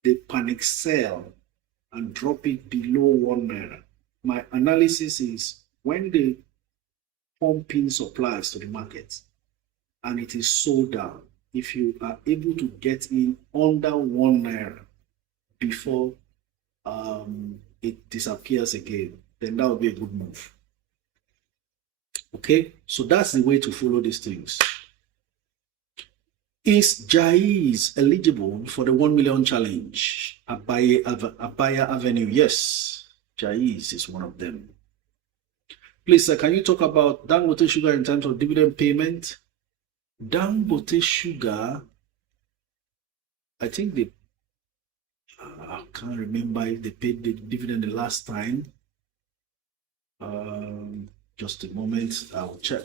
they panic sell and drop it below 1 naira. My analysis is when they pump in supplies to the market and it is sold down, if you are able to get in under 1 naira before it disappears again, then that would be a good move. Okay, so that's the way to follow these things. Is Jaiz eligible for the 1 million challenge? Abaya Avenue, yes, Jaiz is one of them. Please, sir, can you talk about Dangote Sugar in terms of dividend payment? Dangote Sugar, I think they, I can't remember if they paid the dividend the last time. Just a moment, I'll check.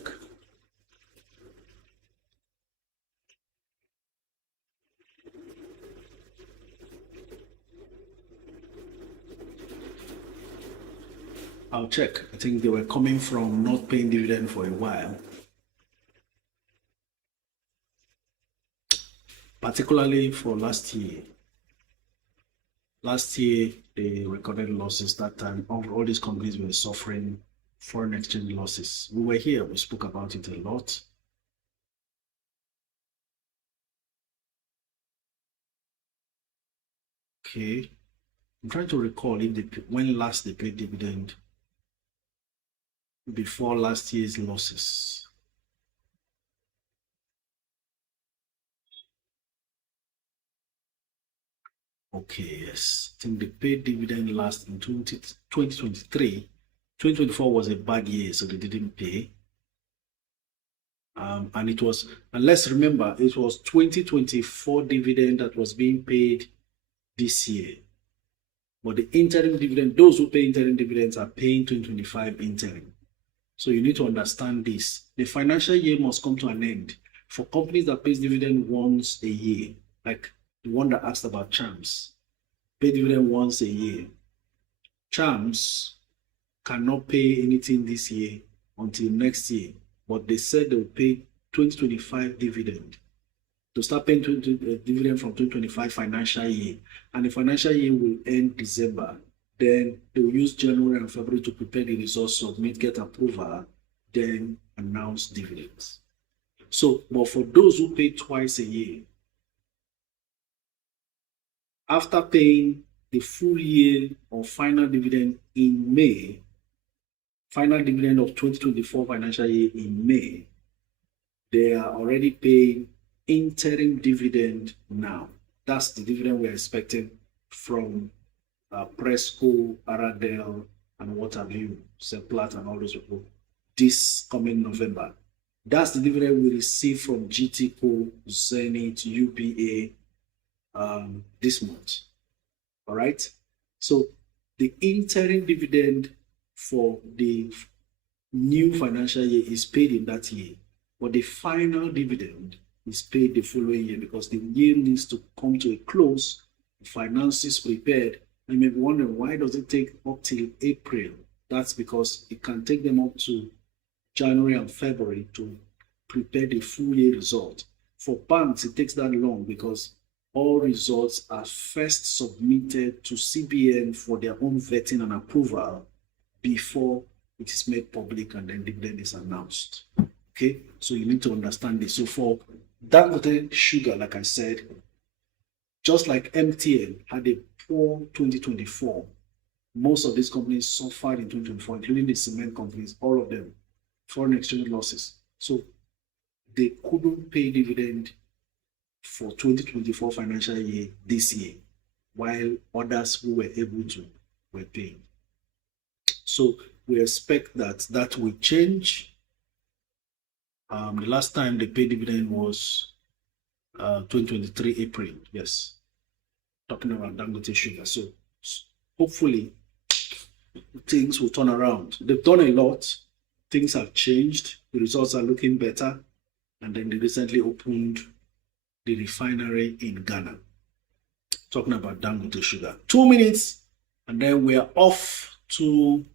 I'll check. I think they were coming from not paying dividend for a while. Particularly for last year. Last year, they recorded losses that time. All these companies were suffering foreign exchange losses. We were here, we spoke about it a lot. Okay. I'm trying to recall if when last they paid dividend before last year's losses. Okay, yes. I think they paid dividend last in 2023. 2024 was a bad year, so they didn't pay. And it was, and let's remember, it was 2024 dividend that was being paid this year. But the interim dividend, those who pay interim dividends are paying 2025 interim. So you need to understand this. The financial year must come to an end. For companies that pays dividend once a year, like the one that asked about Chams, pay dividend once a year. Chams cannot pay anything this year until next year, but they said they'll pay 2025 dividend to start paying dividend from 2025 financial year, and the financial year will end December. Then they will use January and February to prepare the results, submit, get approval, then announce dividends. So, but for those who pay twice a year, after paying the full year of final dividend in May, final dividend of 2024 financial year in May, they are already paying interim dividend now. That's the dividend we're expecting from Presco, Aradel, and what have you, Seplat, and all those people this coming November. That's the dividend we receive from GTCO, Zenith, UPA this month. All right. So the interim dividend for the new financial year is paid in that year, but the final dividend is paid the following year because the year needs to come to a close, finances prepared. You may be wondering, why does it take up till April? That's because it can take them up to January and February to prepare the full year result. For banks, it takes that long because all results are first submitted to CBN for their own vetting and approval before it is made public and then dividend is announced. Okay, so you need to understand this. So for Dangote Sugar, like I said, just like MTN had a poor 2024, most of these companies suffered in 2024, including the cement companies, all of them, foreign exchange losses. So they couldn't pay dividend for 2024 financial year this year, while others who were able to were paying. So we expect that will change. The last time they paid dividend was 2023 April. Yes, talking about Dangote Sugar. So hopefully things will turn around. They've done a lot. Things have changed. The results are looking better. And then they recently opened the refinery in Ghana. Talking about Dangote Sugar. 2 minutes, and then we're off to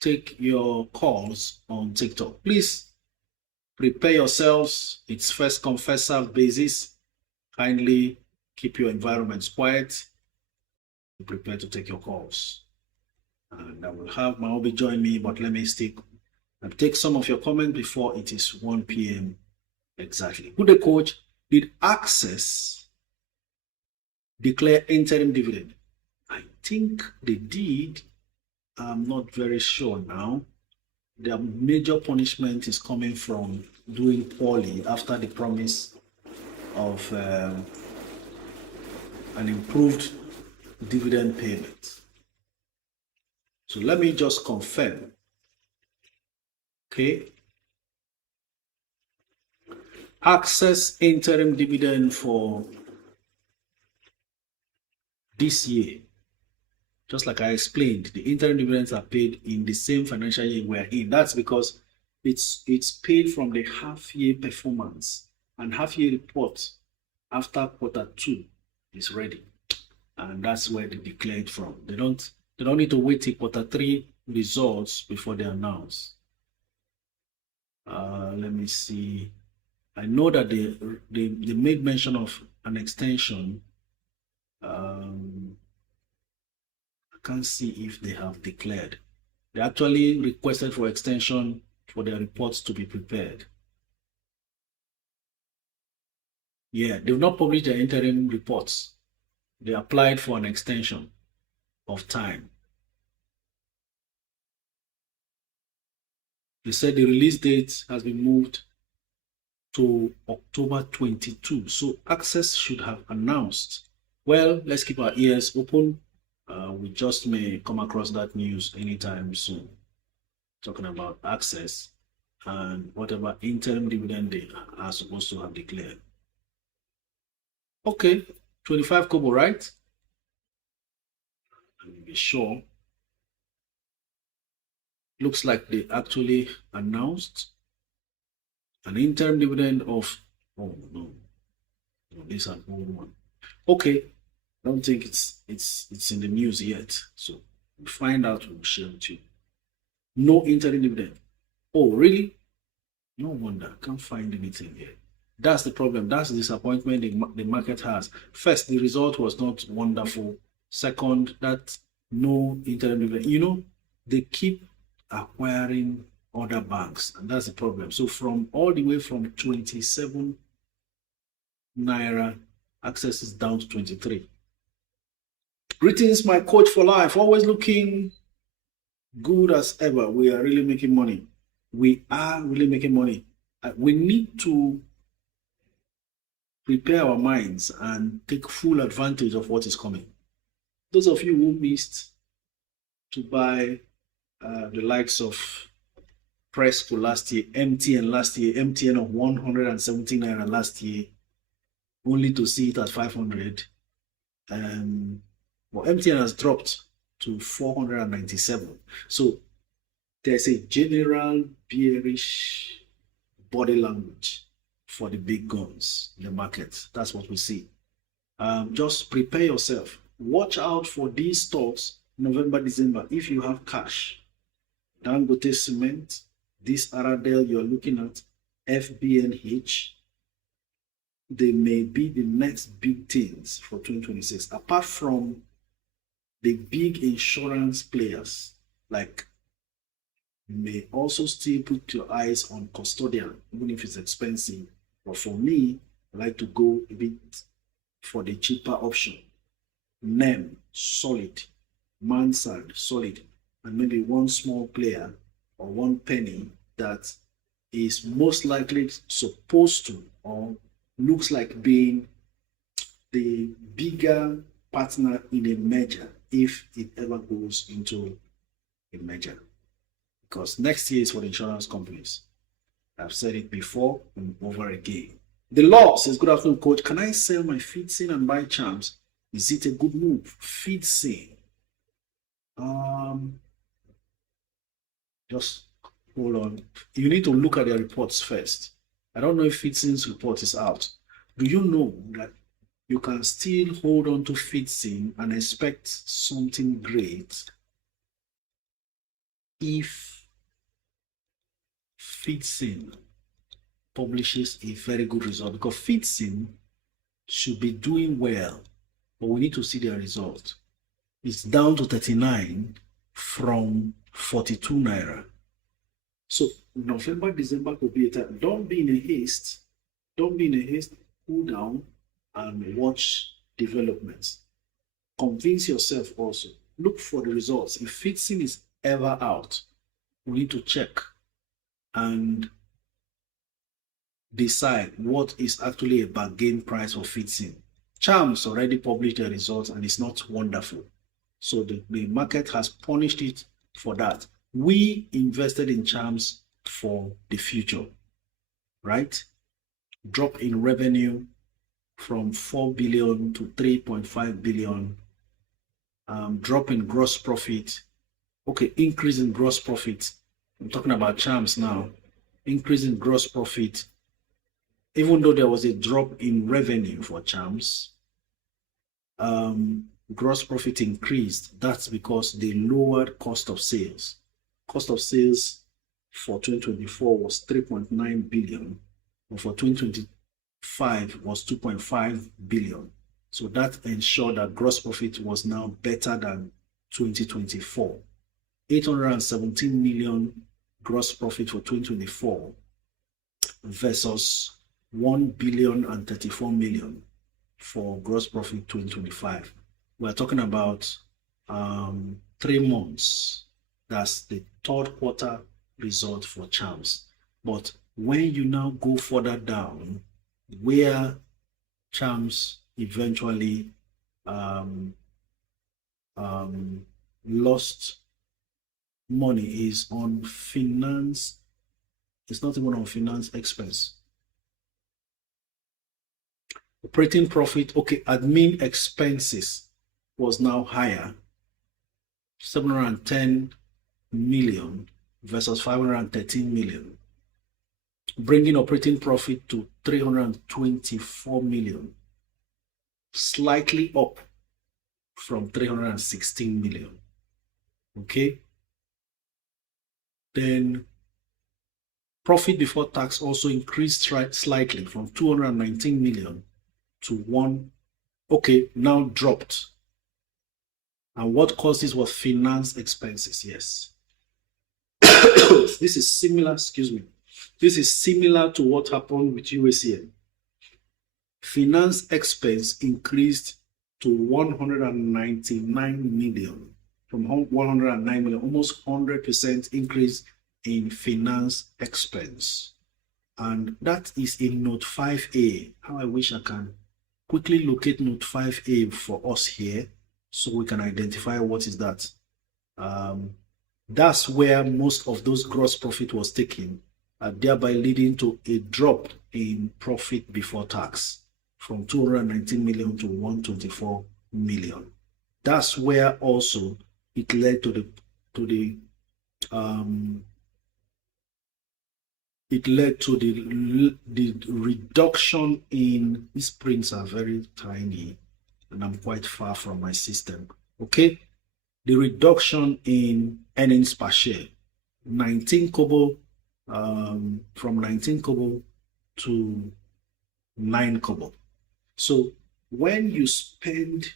take your calls on TikTok. Please prepare yourselves. It's first come, first served basis. Kindly keep your environments quiet. Be prepared to take your calls. And I will have Maobi join me, but let me stick and take some of your comments before it is 1 p.m. exactly. Good day, coach. Did Access declare interim dividend? I think they did. I'm not very sure now. Their major punishment is coming from doing poorly after the promise of an improved dividend payment. So let me just confirm. Okay. Access interim dividend for this year. Just like I explained, the interim dividends are paid in the same financial year we're in. That's because it's paid from the half-year performance, and half-year report after Q2 is ready, and that's where they declare it from. They don't need to wait till Q3 results before they announce. Let me see. I know that they made mention of an extension. I can't see if they have declared. They actually requested for extension for their reports to be prepared. Yeah, they've not published their interim reports. They applied for an extension of time. They said the release date has been moved to October 22. So Access should have announced. Well, let's keep our ears open. We just may come across that news anytime soon. Talking about Access and whatever interim dividend they are supposed to have declared. Okay, 25 kobo, right? Let me be sure. Looks like they actually announced. An interim dividend of, oh no, this is an old one. Okay, I don't think it's in the news yet. So we'll find out, we'll share with you. No interim dividend. Oh, really? No wonder. Can't find anything here. That's the problem. That's the disappointment the market has. First, the result was not wonderful. Second, that no interim dividend. You know, they keep acquiring other banks, and that's the problem. So from all the way from 27 naira, access is down to 23. Greetings, my coach for life. Always looking good as ever. We are really making money. We are really making money. We need to prepare our minds and take full advantage of what is coming. Those of you who missed to buy the likes of Presco last year, MTN last year, MTN of 117 naira last year, only to see it at 500. Well, MTN has dropped to 497. So there's a general bearish body language for the big guns in the market. That's what we see. Just prepare yourself. Watch out for these stocks November, December if you have cash. Dangote Cement, this Aradel you're looking at, FBNH, they may be the next big things for 2026. Apart from the big insurance players, like, you may also still put your eyes on custodian, even if it's expensive. But for me, I like to go a bit for the cheaper option. NEM, solid. Mansard, solid. And maybe one small player or one penny that is most likely supposed to or looks like being the bigger partner in a merger if it ever goes into a merger. Because next year is for the insurance companies. I've said it before and over again. The law says, good afternoon, coach. Can I sell my feedsin and buy Chams? Is it a good move? Feedsin. Just hold on. You need to look at their reports first. I don't know if Feedsin's report is out. Do you know that you can still hold on to Feedsin and expect something great if Feedsin publishes a very good result? Because Feedsin should be doing well, but we need to see their result. It's down to 39 from 42 naira. So November, December could be a time. Don't be in a haste. Don't be in a haste. Cool down and watch developments. Convince yourself also. Look for the results. If Feedsin is ever out, we need to check and decide what is actually a bargain price for Feedsin. Chams already published their results and it's not wonderful. So the market has punished it for that. We invested in Chams for the future, right? Drop in revenue from 4 billion to 3.5 billion. Drop in gross profit. Okay, increase in gross profit. I'm talking about Chams now. Increase in gross profit. Even though there was a drop in revenue for Chams, gross profit increased. That's because they lowered cost of sales. Cost of sales for 2024 was 3.9 billion, and for 2025 was 2.5 billion. So that ensured that gross profit was now better than 2024. 817 million gross profit for 2024 versus 1 billion and 34 million for gross profit 2025. We're talking about 3 months. That's the third quarter result for Chams. But when you now go further down, where Chams eventually lost money is on finance. It's not even on finance expense. Operating profit, okay, admin expenses was now higher, 710 million versus 513 million. bringing operating profit to 324 million, slightly up from 316 million. Okay. Then profit before tax also increased slightly from 219 million to 1. Okay, now dropped. And what caused this was finance expenses. Yes. This is similar, excuse me. This is similar to what happened with UACN. Finance expense increased to 199 million, from 109 million, almost 100% increase in finance expense. And that is in note 5A. How I wish I can quickly locate note 5A for us here so we can identify what is that. That's where most of those gross profit was taken, thereby leading to a drop in profit before tax from 219 million to 124 million. That's where also it led to the reduction in, these prints are very tiny and I'm quite far from my system. Okay, the reduction in earnings per share, 19 kobo, from 19 kobo to 9 kobo. So when you spend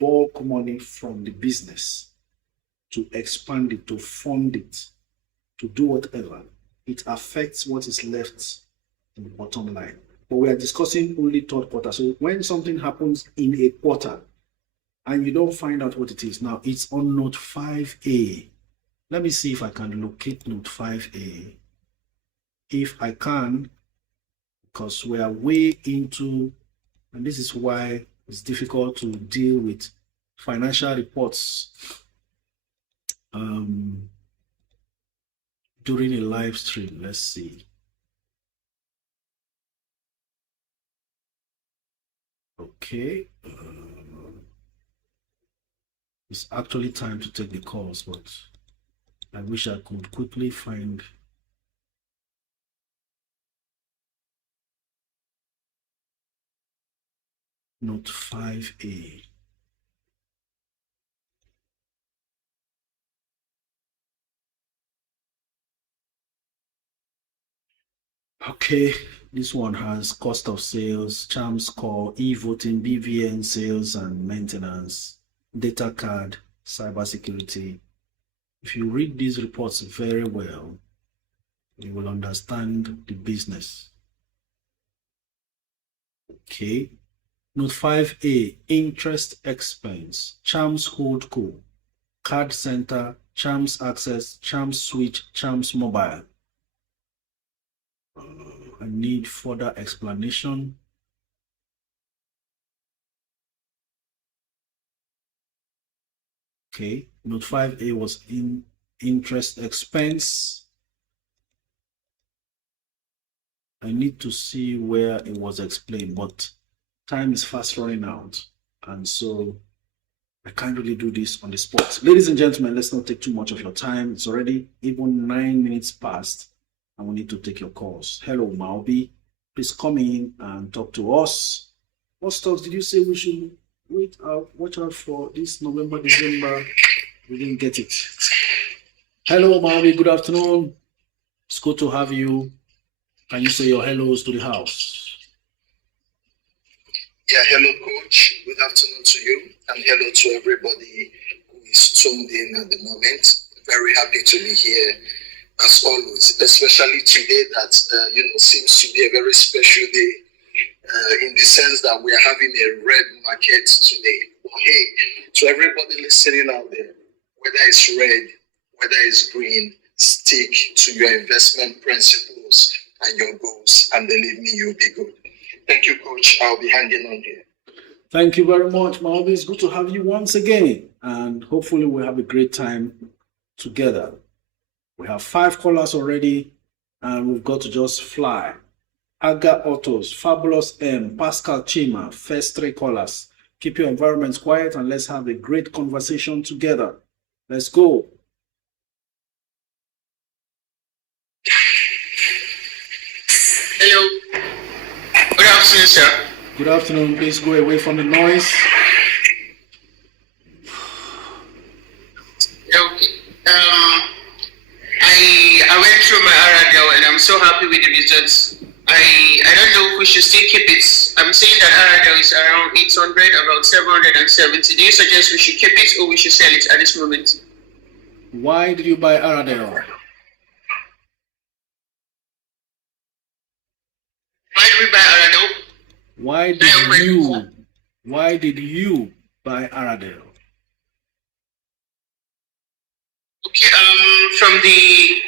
bulk money from the business to expand it, to fund it, to do whatever, it affects what is left in the bottom line. But we are discussing only third quarter. So when something happens in a quarter and you don't find out what it is, now it's on note 5A. Let me see if I can locate note 5A. If I can, because we are way into, and this is why it's difficult to deal with financial reports during a live stream. Let's see. Okay. It's actually time to take the calls, but I wish I could quickly find note 5A. Okay, this one has cost of sales, Chams core, e-voting, BVN sales and maintenance, data card, cybersecurity. If you read these reports very well, you will understand the business. Okay. Note 5A, interest expense, Chams Holdco, Card Center, Chams Access, Chams Switch, Chams Mobile. I need further explanation. Okay, note 5A was in interest expense. I need to see where it was explained, but time is fast running out, and so I can't really do this on the spot. Ladies and gentlemen, let's not take too much of your time. It's already even 9 minutes past, and we need to take your calls. Hello, Malby. Please come in and talk to us. What stocks did you say we should watch out for this November, December? We didn't get it. Hello, Malby. Good afternoon. It's good to have you. Can you say your hellos to the house? Yeah, hello, Coach. Good afternoon to you, and hello to everybody who is tuned in at the moment. Very happy to be here, as always, especially today that, seems to be a very special day in the sense that we are having a red market today. But hey, to everybody listening out there, whether it's red, whether it's green, stick to your investment principles and your goals, and believe me, you'll be good. Thank you, Coach. I'll be hanging on here. Thank you very much, Malby. It's good to have you once again, and hopefully we'll have a great time together. We have 5 callers already, and we've got to just fly. Aga Autos, Fabulous M, Pascal Chima, first 3 callers. Keep your environments quiet and let's have a great conversation together. Let's go. Hello. Good afternoon, sir. Good afternoon. Please go away from the noise. Okay. I went through my Aradel and I'm so happy with the results. I don't know if we should still keep it. I'm saying that Aradel is around 800, about 770. Do you suggest we should keep it or we should sell it at this moment? Why did you buy Aradel? Why did we buy Aradel? Why did you buy Aradel? Okay, from the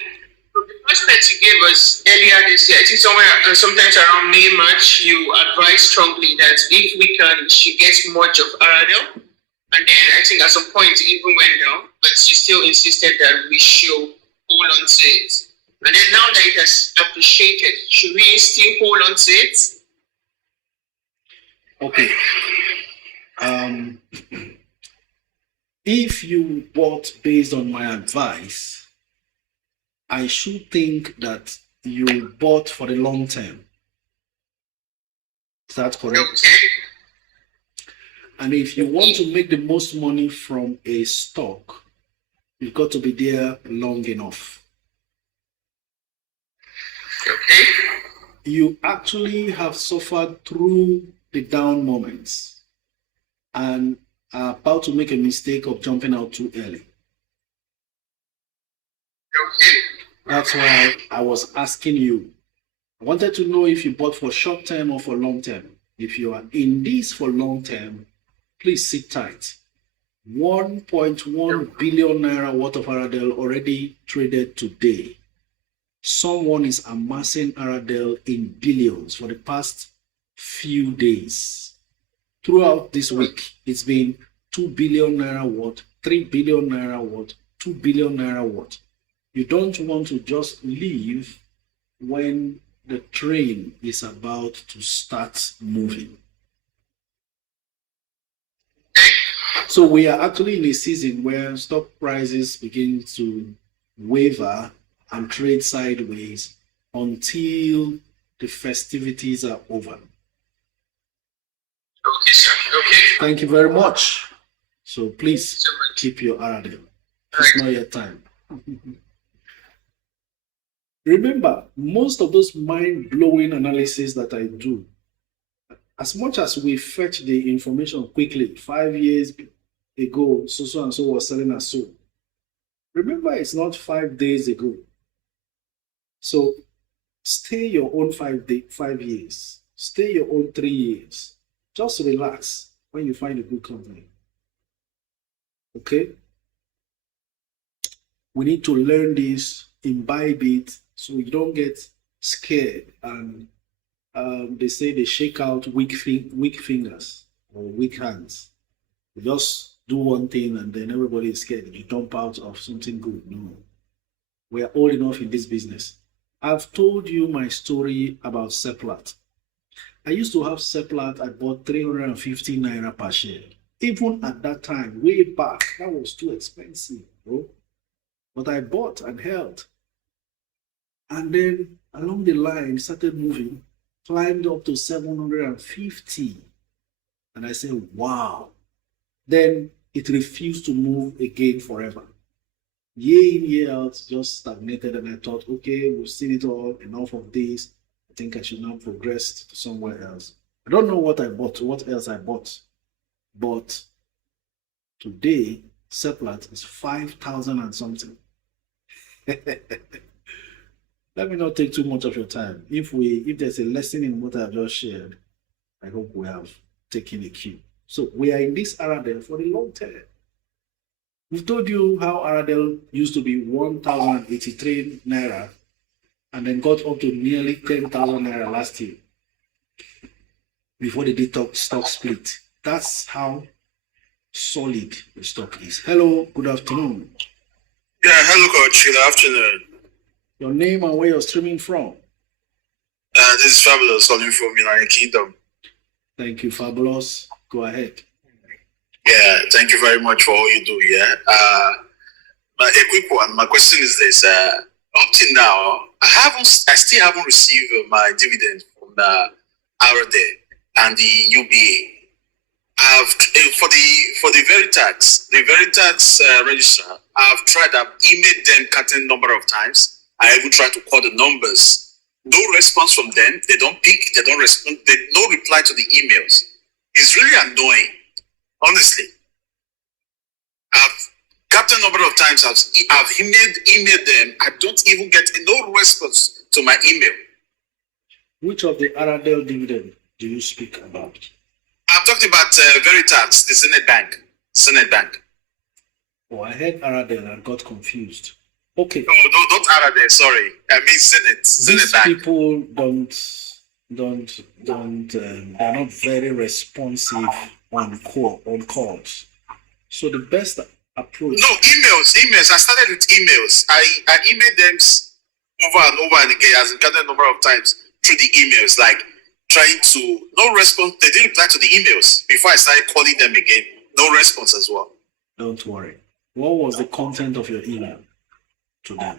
prospect you gave us earlier this year, I think somewhere sometimes around May, March, you advised strongly that if we can, she gets much of Aradel. And then I think at some point it even went down, but you still insisted that we should hold on to it. And then now that it has appreciated, should we still hold on to it? Okay. If you bought based on my advice, I should think that you bought for the long term. Is that correct? Okay. And if you want to make the most money from a stock, you've got to be there long enough. Okay. You actually have suffered through the down moments and are about to make a mistake of jumping out too early. Okay. That's why I was asking you. I wanted to know if you bought for short term or for long term. If you are in this for long term, please sit tight. 1.1 billion naira worth of Aradel already traded today. Someone is amassing Aradel in billions for the past few days. Throughout this week, it's been 2 billion naira worth, 3 billion naira worth, 2 billion naira worth. You don't want to just leave when the train is about to start moving. So we are actually in a season where stock prices begin to waver and trade sideways until the festivities are over. Okay, sir. Okay. Thank you very much. So please keep your Aradel. It's not your time. Remember, most of those mind-blowing analysis that I do, as much as we fetch the information quickly, 5 years ago, so and so was selling as so. Remember, it's not 5 days ago. So stay your own 5 years. Stay your own 3 years. Just relax when you find a good company. Okay? We need to learn this, imbibe it, so you don't get scared and they say they shake out weak fingers or weak hands. You just do one thing and then everybody is scared. You jump out of something good. No. We are old enough in this business. I've told you my story about Seplat. I used to have Seplat. I bought 350 naira per share. Even at that time, way back, that was too expensive, bro. But I bought and held. And then along the line, started moving, climbed up to 750. And I said, wow. Then it refused to move again forever. Year in, year out, just stagnated. And I thought, okay, we've seen it all, enough of this. I think I should now progress to somewhere else. I don't know what I bought, what else I bought. But today, Seplat is 5,000 and something. Let me not take too much of your time. If there's a lesson in what I've just shared, I hope we have taken a cue. So we are in this Aradel for the long term. We've told you how Aradel used to be 1,083 naira and then got up to nearly 10,000 naira last year before the stock split. That's how solid the stock is. Hello, good afternoon. Yeah, hello, Coach. Good afternoon. Your name and where you're streaming from? This is Fabulous calling from United Kingdom. Thank you, Fabulous. Go ahead. Yeah, thank you very much for all you do. Yeah. A quick one. My question is this: up till now, I still haven't received my dividend from the Aradel and the UBA. I've for the Veritax register. I've emailed them certain number of times. I even tried to call the numbers. No response from them. They don't pick. They don't respond. No reply to the emails. It's really annoying, honestly. I've certain number of times I've emailed them. I don't even get no response to my email. Which of the Aradel dividend do you speak about? I'm talking about Veritax, the Senate Bank. Oh, I heard Aradel and got confused. Okay. No, not Aradel. Sorry, I mean Senate These Bank. people they're not very responsive on calls. So the best approach. No, emails. I started with emails. I emailed them over and over and again, as a certain number of times through the emails, like trying to no response. They didn't reply to the emails before I started calling them again. No response as well. Don't worry. What was the content of your email to them?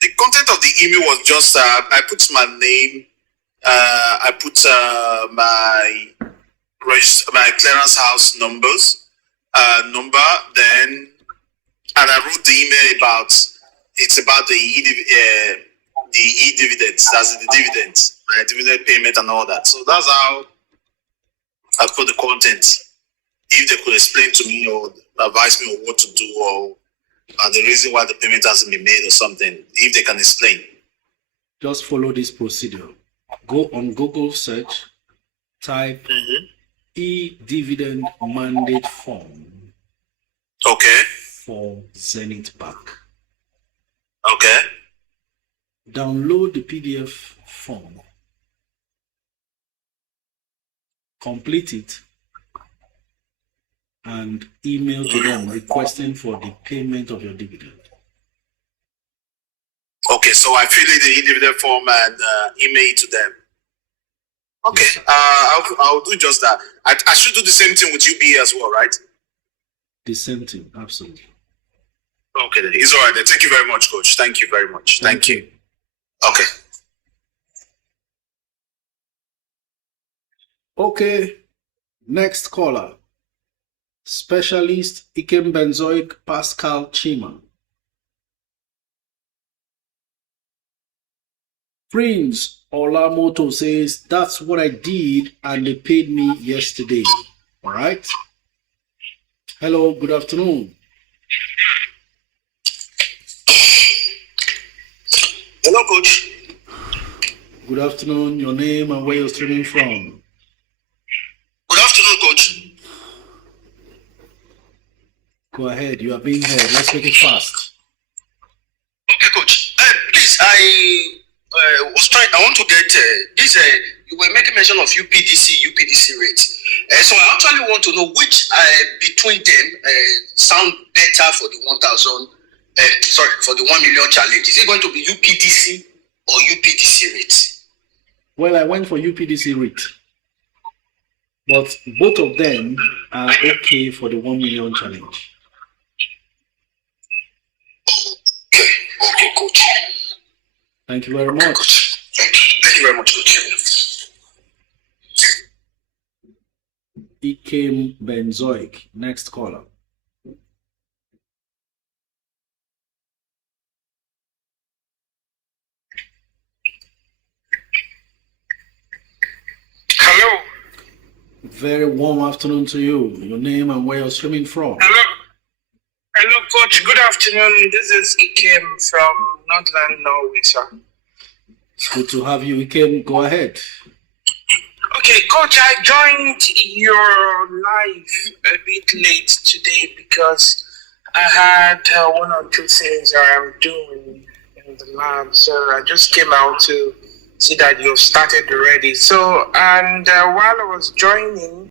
The content of the email was just I put my name, I put my clearance house number, then, and I wrote the email about the E-dividends, that's the dividends, my dividend payment and all that. So that's how I put the content. If they could explain to me or advise me on what to do or the reason why the payment hasn't been made or something, if they can explain. Just follow this procedure. Go on Google search, type E-dividend mandate form. Okay. For Zenith Bank. Okay. Download the PDF form. Complete it and email to them requesting for the payment of your dividend. Okay, so I fill in the E-dividend form and email it to them. Okay, yes, I'll do just that. I should do the same thing with UBA as well, right? The same thing, absolutely. Okay, then. It's all right then. Thank you very much, Coach. Thank you very much. Thank you. Okay. Okay, next caller. Specialist Ikem Benzoic Pascal Chima. Prince Olamoto says, that's what I did and they paid me yesterday. All right. Hello, good afternoon. Hello, Coach. Good afternoon. Your name and where you're streaming from. Good afternoon, Coach. Go ahead. You are being heard. Let's make it fast. Okay, Coach. Please, I want to get this. You were making mention of UPDC rates. So I actually want to know which between them sound better for the 1,000. For the 1 million challenge. Is it going to be UPDC or UPDC rate? Well, I went for UPDC rate, but both of them are okay for the 1 million challenge. Okay, Coach. Thank you very much. Coach. Thank you very much, Coach. Ikem Benzoic, next caller. Hello. Very warm afternoon to you. Your name and where you're streaming from. Hello, Coach. Good afternoon. This is Ikem from Northland, Norway, sir. Good to have you, Ikem. Go ahead. Okay, Coach, I joined your live a bit late today because I had one or two things I'm doing in the lab. So I just came out to see that you've started already. So, and while I was joining,